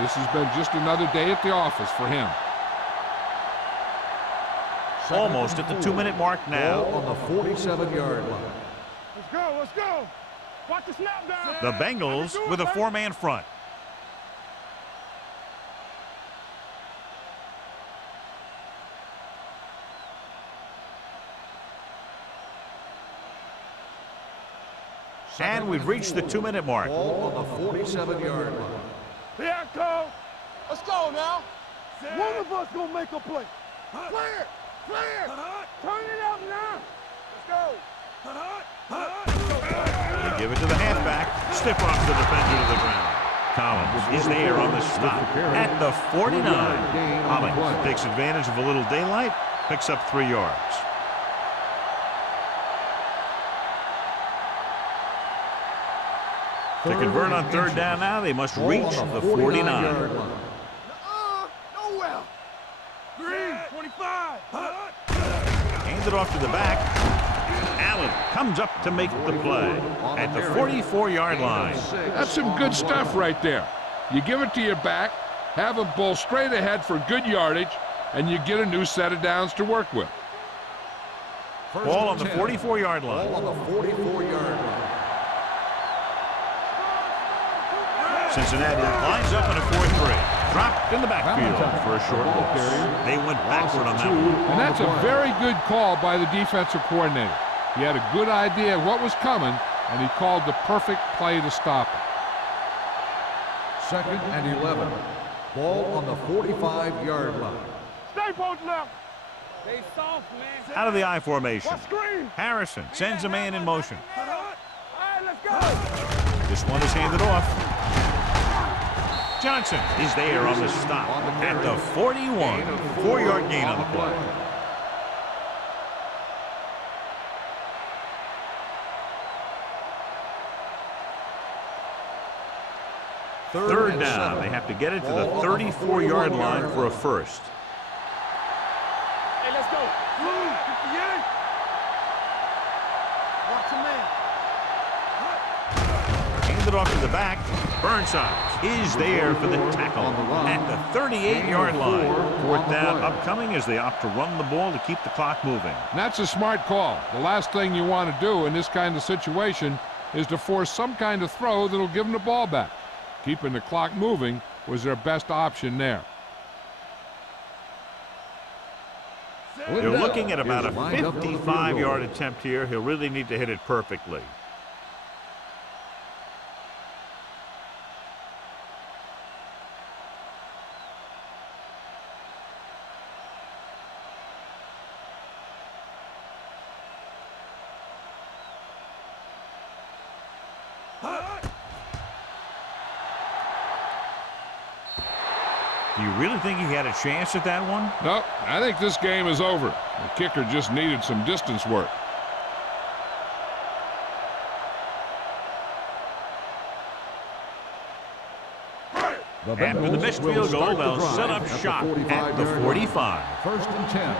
This has been just another day at the office for him. Almost at the 2-minute mark now. Ball on the 47-yard line. Let's go. Let's go. Watch the snap down. The Bengals with a 4-man front. And we've reached the 2-minute mark. Ball on the 47-yard line. Here I come. Let's go now. One of us gonna make a play. Clear. Clear. Turn it up now. Let's go. They give it to the halfback. Stiff arms the defender to the ground. Collins is there on the stop at the 49. Collins takes advantage of a little daylight Picks up 3 yards. To convert on 3rd down now, they must reach the 49. Nowhere. Green, 25. Hands it off to the back. Allen comes up to make the play at the 44-yard line. That's some good stuff right there. You give it to your back, have him pull straight ahead for good yardage, and you get a new set of downs to work with. Ball on the 44-yard line. Ball on the 44-yard line. Cincinnati lines up in a 4-3. Dropped in the backfield for a short loss. They went backward on that one. And that's a very good call by the defensive coordinator. He had a good idea of what was coming, and he called the perfect play to stop it. 2nd and 11. Ball on the 45-yard line. Stay post left. Stay soft, man. Out of the I formation. What screen? Harrison sends a man in motion. All right, let's go. This one is handed off. Johnson is there on the stop at the 41. 4-yard gain on the play. Third down. They have to get it to the 34-yard line for a first. Hey, let's go. 58. Watch him, man. Hands it off to the back. Burnside is there for the tackle at the 38-yard line. 4th down upcoming as they opt to run the ball to keep the clock moving. And that's a smart call. The last thing you want to do in this kind of situation is to force some kind of throw that'll give them the ball back. Keeping the clock moving was their best option there. They're looking at about a 55-yard attempt here. He'll really need to hit it perfectly. Do you really think he had a chance at that one? No, I think this game is over. The kicker just needed some distance work. After the missed field goal, they'll set up shop at the 45. 1st and 10.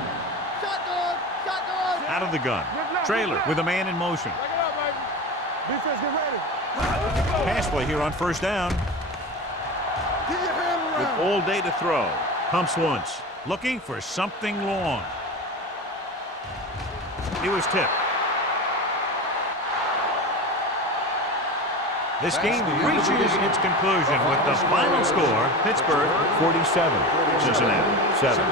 Out of the gun. Trailer with a man in motion. Back it up, baby. Defense, get ready. Pass play here on 1st down. Get your hand With around. all day to throw. Pumps once. Looking for something long. He was tipped. This game reaches its conclusion with the final score, Pittsburgh 47, Cincinnati 7.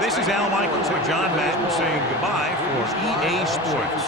This is Al Michaels with John Madden saying goodbye for EA Sports.